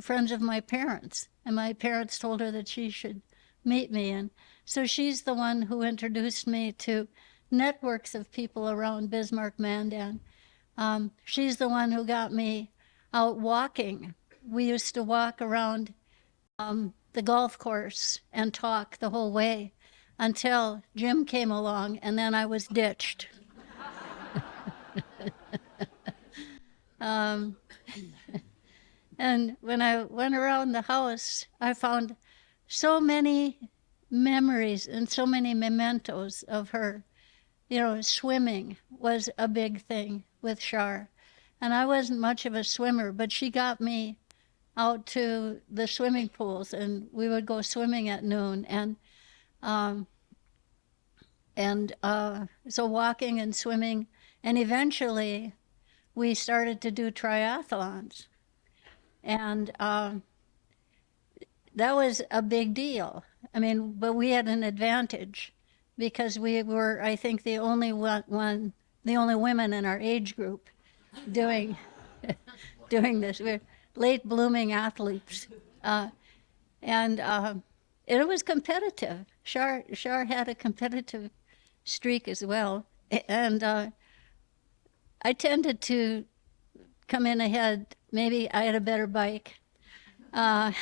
friends of my parents, and my parents told her that she should meet me. And so she's the one who introduced me to networks of people around Bismarck, Mandan. She's the one who got me out walking. We used to walk around the golf course and talk the whole way until Jim came along, and then I was ditched. And when I went around the house, I found so many memories and so many mementos of her. You know, swimming was a big thing with Char. And I wasn't much of a swimmer, but she got me out to the swimming pools, and we would go swimming at noon. So walking and swimming, and eventually we started to do triathlons. And that was a big deal. I mean, but we had an advantage because we were, I think, the only women in our age group doing this. We're late blooming athletes, and it was competitive. Char had a competitive streak as well, and I tended to come in ahead. Maybe I had a better bike. And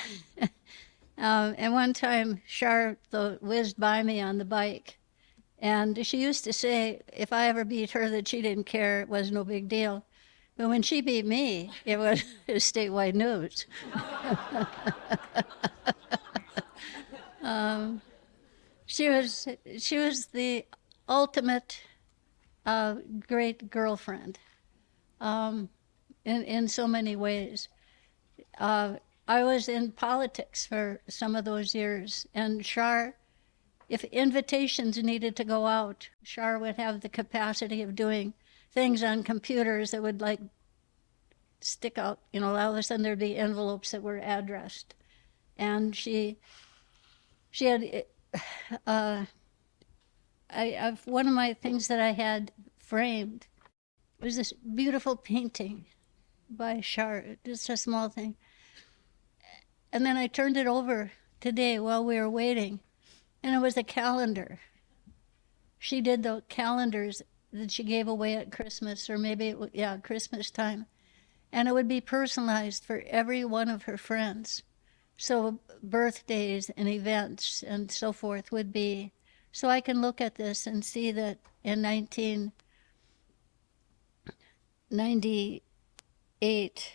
one time, Char whizzed by me on the bike. And she used to say, if I ever beat her, that she didn't care, it was no big deal. But when she beat me, it was statewide news. She was the ultimate great girlfriend in so many ways. I was in politics for some of those years, and Char, if invitations needed to go out, Char would have the capacity of doing things on computers that would like stick out, you know, all of a sudden there'd be envelopes that were addressed. And she had, one of my things that I had framed was this beautiful painting by Char, just a small thing. And then I turned it over today while we were waiting, and it was a calendar. She did the calendars that she gave away at Christmas, or maybe, Christmas time. And it would be personalized for every one of her friends. So birthdays and events and so forth would be, so I can look at this and see that in 1998,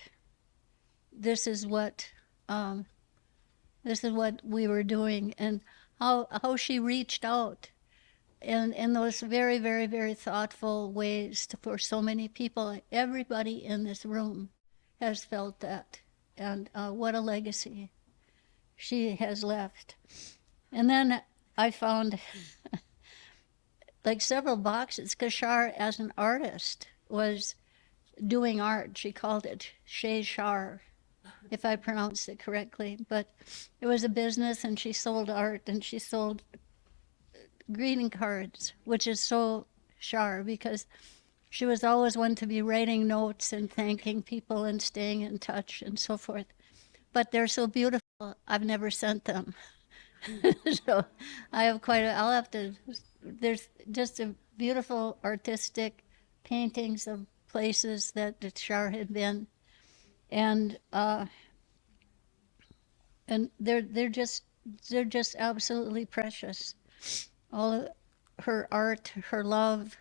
this is what we were doing, and how she reached out in those very, very, very thoughtful ways for so many people. Everybody in this room has felt that, and what a legacy she has left. And then I found like several boxes, because Char, as an artist, was doing art. She called it Chez Char, if I pronounced it correctly. But it was a business, and she sold art, and she sold greeting cards, which is so Char, because she was always one to be writing notes and thanking people and staying in touch and so forth. But they're so beautiful, I've never sent them. So I have I'll have to there's just a beautiful artistic paintings of places that Char had been, and they're just absolutely precious. All of her art, her love.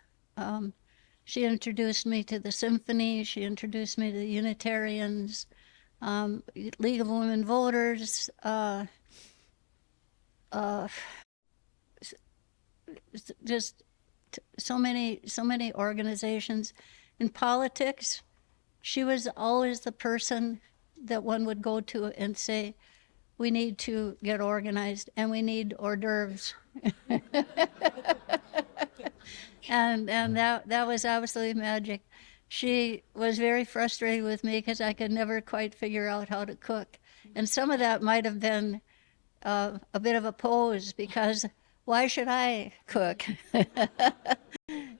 She introduced me to the symphony. She introduced me to the Unitarians, League of Women Voters. Just so many organizations. In politics, she was always the person that one would go to and say, we need to get organized and we need hors d'oeuvres. and that was absolutely magic. She was very frustrated with me because I could never quite figure out how to cook. And some of that might have been a bit of a pose, because why should I cook?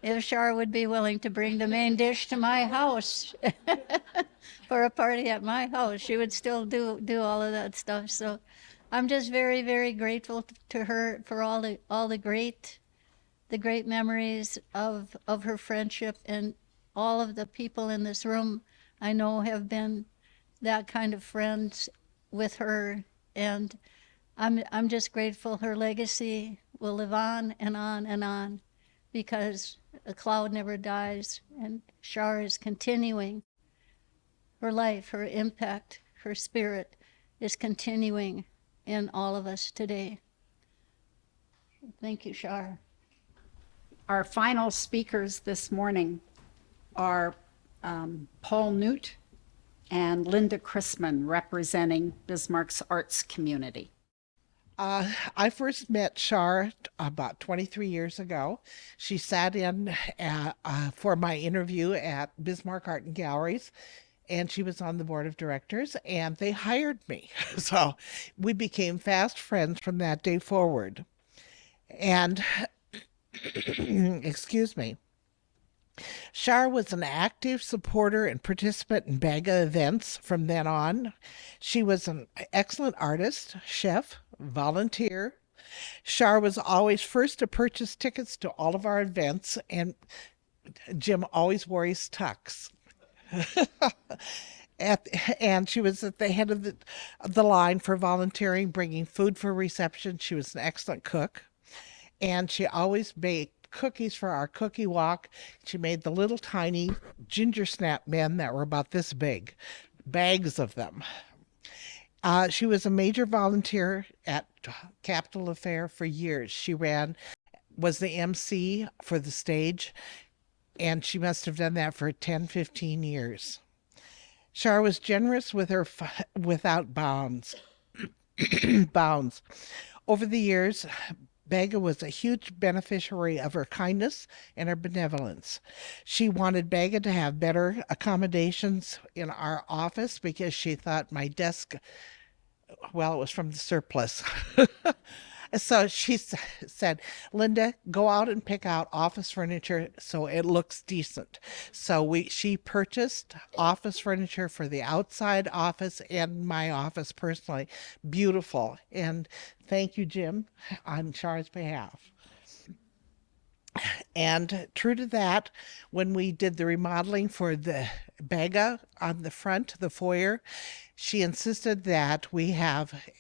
If Char would be willing to bring the main dish to my house for a party at my house, she would still do all of that stuff. So I'm just very, very grateful to her for all the great memories of her friendship, and all of the people in this room I know have been that kind of friends with her, and I'm just grateful her legacy will live on and on and on, because a cloud never dies, and Char is continuing her life, her impact, her spirit is continuing in all of us today. Thank you, Char. Our final speakers this morning are Paul Newt and Linda Chrisman, representing Bismarck's arts community. I first met Char about 23 years ago. She sat in for my interview at Bismarck Art and Galleries, and she was on the board of directors, and they hired me. So we became fast friends from that day forward. And, excuse me, Char was an active supporter and participant in BAGA events from then on. She was an excellent artist, chef, volunteer. Char was always first to purchase tickets to all of our events, and Jim always wore his tux. And she was at the head of the line for volunteering, bringing food for reception. She was an excellent cook, and she always baked cookies for our cookie walk. She made the little tiny ginger snap men that were about this big, bags of them. She was a major volunteer at Capitol Affair for years. She was the MC for the stage, and she must have done that for 10, 15 years. Char was generous with her without bounds. Over the years, Baga was a huge beneficiary of her kindness and her benevolence. She wanted Baga to have better accommodations in our office because she thought my desk, well, it was from the surplus. So she said, Linda, go out and pick out office furniture so it looks decent. So she purchased office furniture for the outside office and my office personally. Beautiful. And thank you, Jim, on Char's behalf. And true to that, when we did the remodeling for the Baga on the front, the foyer, she insisted that we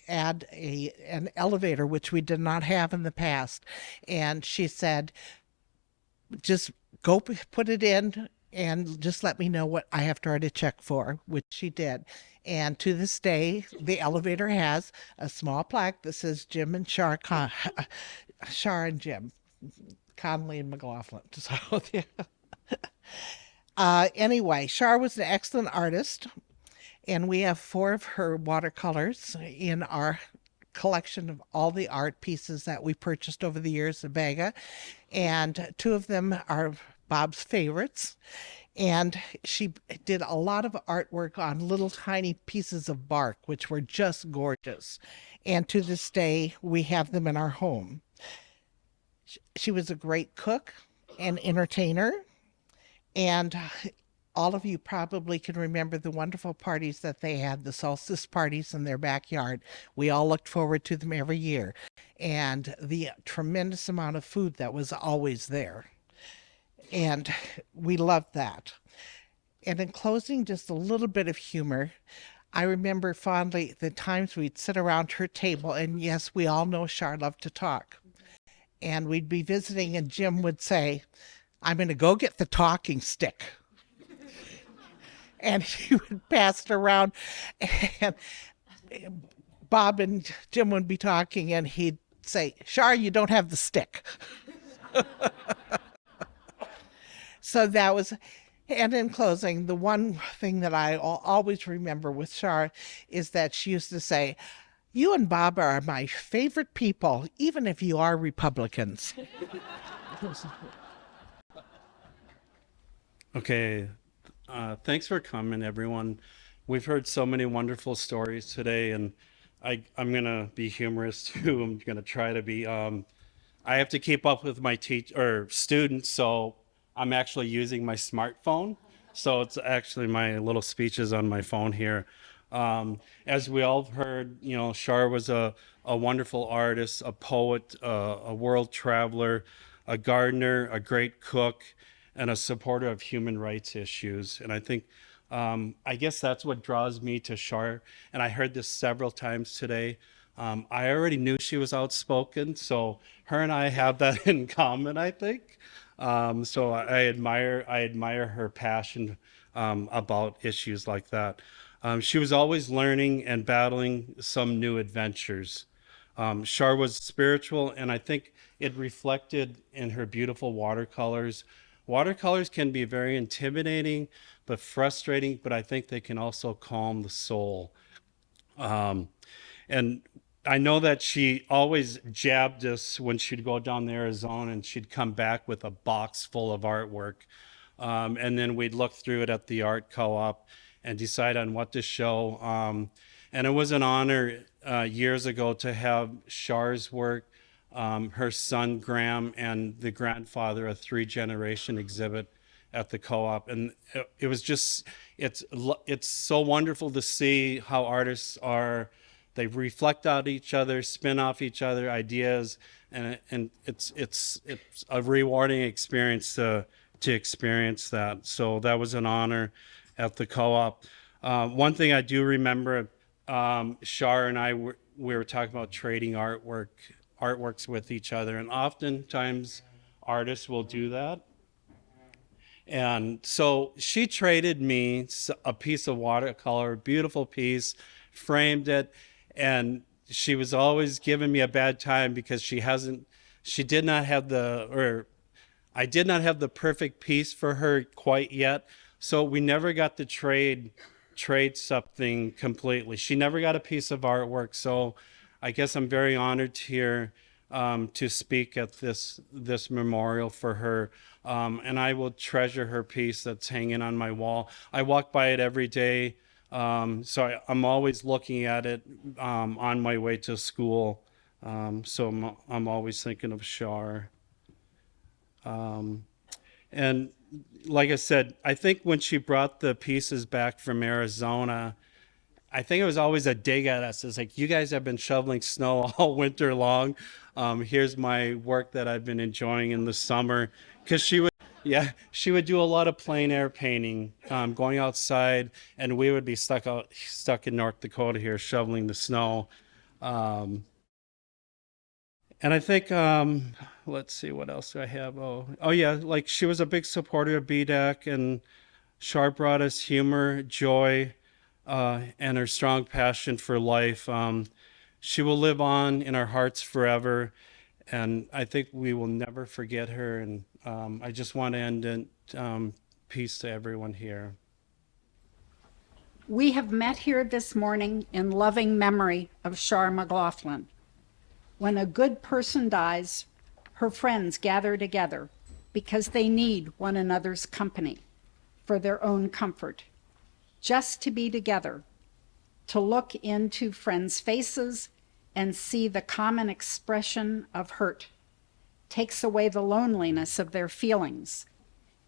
add an elevator, which we did not have in the past. And she said, just go put it in and just let me know what I have to write a check for, which she did. And to this day, the elevator has a small plaque that says Jim and Char and Jim, Conley and McLaughlin. So, yeah. Anyway, Char was an excellent artist, and we have 4 of her watercolors in our collection of all the art pieces that we purchased over the years at Baga, and 2 of them are Bob's favorites. And she did a lot of artwork on little tiny pieces of bark, which were just gorgeous. And to this day, we have them in our home. She was a great cook and entertainer, and all of you probably can remember the wonderful parties that they had, the solstice parties in their backyard. We all looked forward to them every year, and the tremendous amount of food that was always there. And we loved that. And in closing, just a little bit of humor. I remember fondly the times we'd sit around her table, and yes, we all know Char loved to talk. And we'd be visiting, and Jim would say, "I'm going to go get the talking stick." And he would pass it around, and Bob and Jim would be talking, and he'd say, "Char, you don't have the stick." So that was, and in closing, the one thing that I always remember with Char is that she used to say, "You and Bob are my favorite people, even if you are Republicans." Okay, thanks for coming, everyone. We've heard so many wonderful stories today, and I'm gonna be humorous too. I'm gonna try to be. I have to keep up with my students, so I'm actually using my smartphone. So it's actually my little speeches on my phone here. As we all heard, Char was a wonderful artist, a poet, a world traveler, a gardener, a great cook, and a supporter of human rights issues. And I think, I guess that's what draws me to Char. And I heard this several times today. I already knew she was outspoken, so her and I have that in common, I think. So I admire her passion about issues like that. She was always learning and battling some new adventures. Char was spiritual, and I think it reflected in her beautiful watercolors. Watercolors can be very intimidating, but frustrating, but I think they can also calm the soul. And I know that she always jabbed us when she'd go down to Arizona, and she'd come back with a box full of artwork. And then we'd look through it at the art co-op and decide on what to show. And it was an honor years ago to have Char's work, her son Graham, and the grandfather, a 3-generation exhibit at the co-op. And it was just, it's so wonderful to see how artists are. They reflect on each other, spin off each other ideas, and it's a rewarding experience to experience that. So that was an honor at the co-op. One thing I do remember, Char and I we were talking about trading artworks with each other, and oftentimes artists will do that. And so she traded me a piece of watercolor, beautiful piece, framed it. And she was always giving me a bad time because I did not have the perfect piece for her quite yet. So we never got to trade something completely. She never got a piece of artwork. So I guess I'm very honored here to speak at this memorial for her. And I will treasure her piece that's hanging on my wall. I walk by it every day. So I'm always looking at it on my way to school. So I'm always thinking of Char. And like I said, I think when she brought the pieces back from Arizona, I think it was always a dig at us. It's like, you guys have been shoveling snow all winter long. Here's my work that I've been enjoying in the summer. Because she would do a lot of plein air painting, going outside, and we would be stuck in North Dakota here shoveling the snow. And I think, let's see, what else do I have? Oh yeah, like she was a big supporter of BDAC, and Char brought us humor, joy, and her strong passion for life. She will live on in our hearts forever, and I think we will never forget her. And I just want to end in peace to everyone here. We have met here this morning in loving memory of Char McLaughlin. When a good person dies, her friends gather together because they need one another's company for their own comfort. Just to be together, to look into friends' faces and see the common expression of hurt, takes away the loneliness of their feelings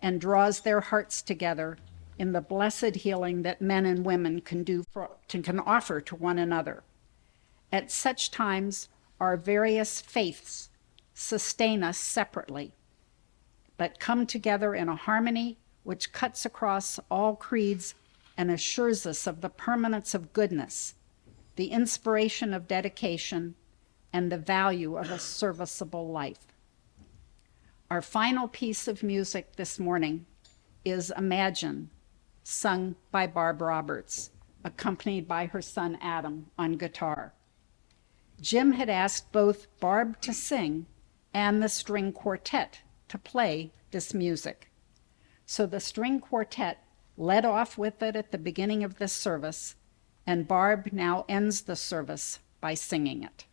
and draws their hearts together in the blessed healing that men and women can offer to one another. At such times, our various faiths sustain us separately, but come together in a harmony which cuts across all creeds and assures us of the permanence of goodness, the inspiration of dedication, and the value of a serviceable life. Our final piece of music this morning is Imagine, sung by Barb Roberts, accompanied by her son Adam on guitar. Jim had asked both Barb to sing and the string quartet to play this music. So the string quartet led off with it at the beginning of this service, and Barb now ends the service by singing it.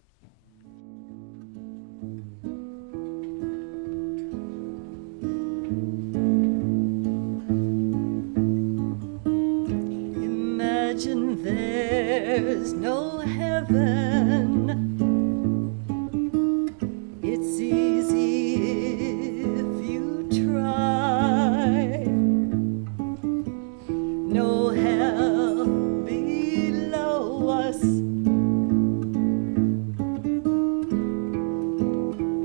Imagine there's no heaven. It's easy if you try. No hell below us.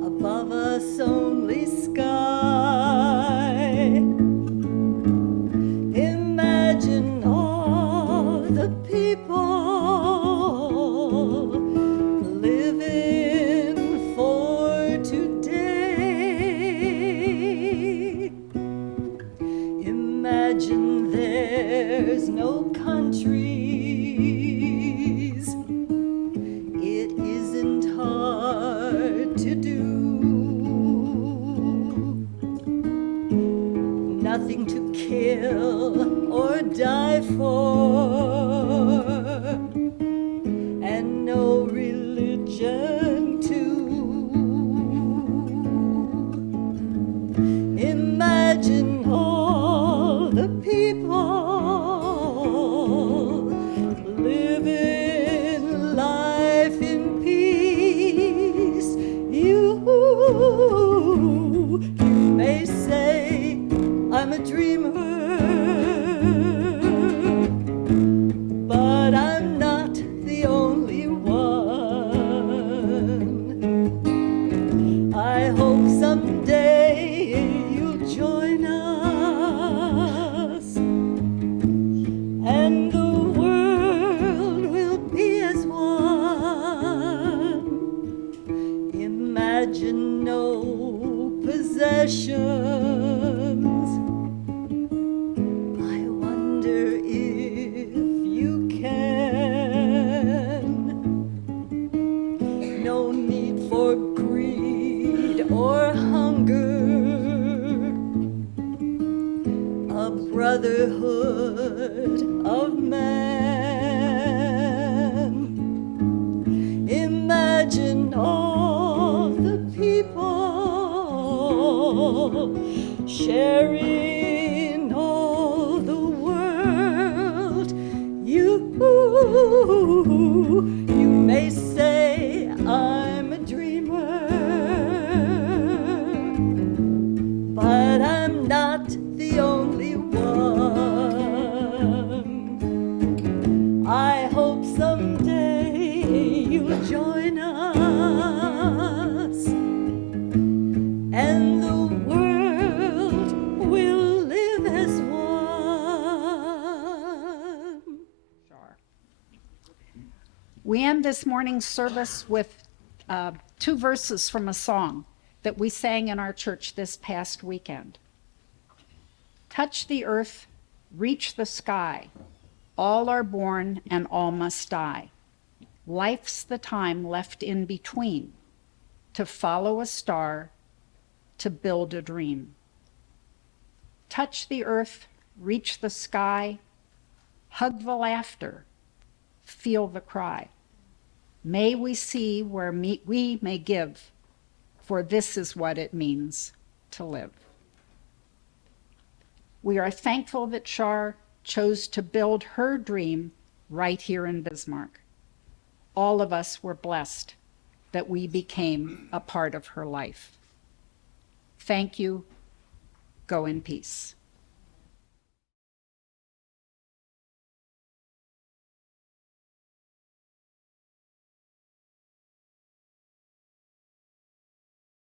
Above us only sky. Imagine all the people living for today. Imagine there's no countries. It isn't hard to do. Nothing to kill or die for, and no religion too. Imagine all the people living life in peace. You may say I'm a dreamer, but I'm not the only one. I hope someday you'll join us, and the world will be as one. Imagine no possessions. I wonder if you can. No need for greed or hunger. A brotherhood of man. Imagine all the people sharing all the world. You may say I'm a dreamer, but I'm not the only one. I hope someday you'll join us, and the world will live as one. Sure. We end this morning's service with 2 verses from a song that we sang in our church this past weekend. Touch the earth, reach the sky. All are born and all must die. Life's the time left in between to follow a star, to build a dream. Touch the earth, reach the sky, hug the laughter, feel the cry. May we see where we may give, for this is what it means to live. We are thankful that Char chose to build her dream right here in Bismarck. All of us were blessed that we became a part of her life. Thank you. Go in peace.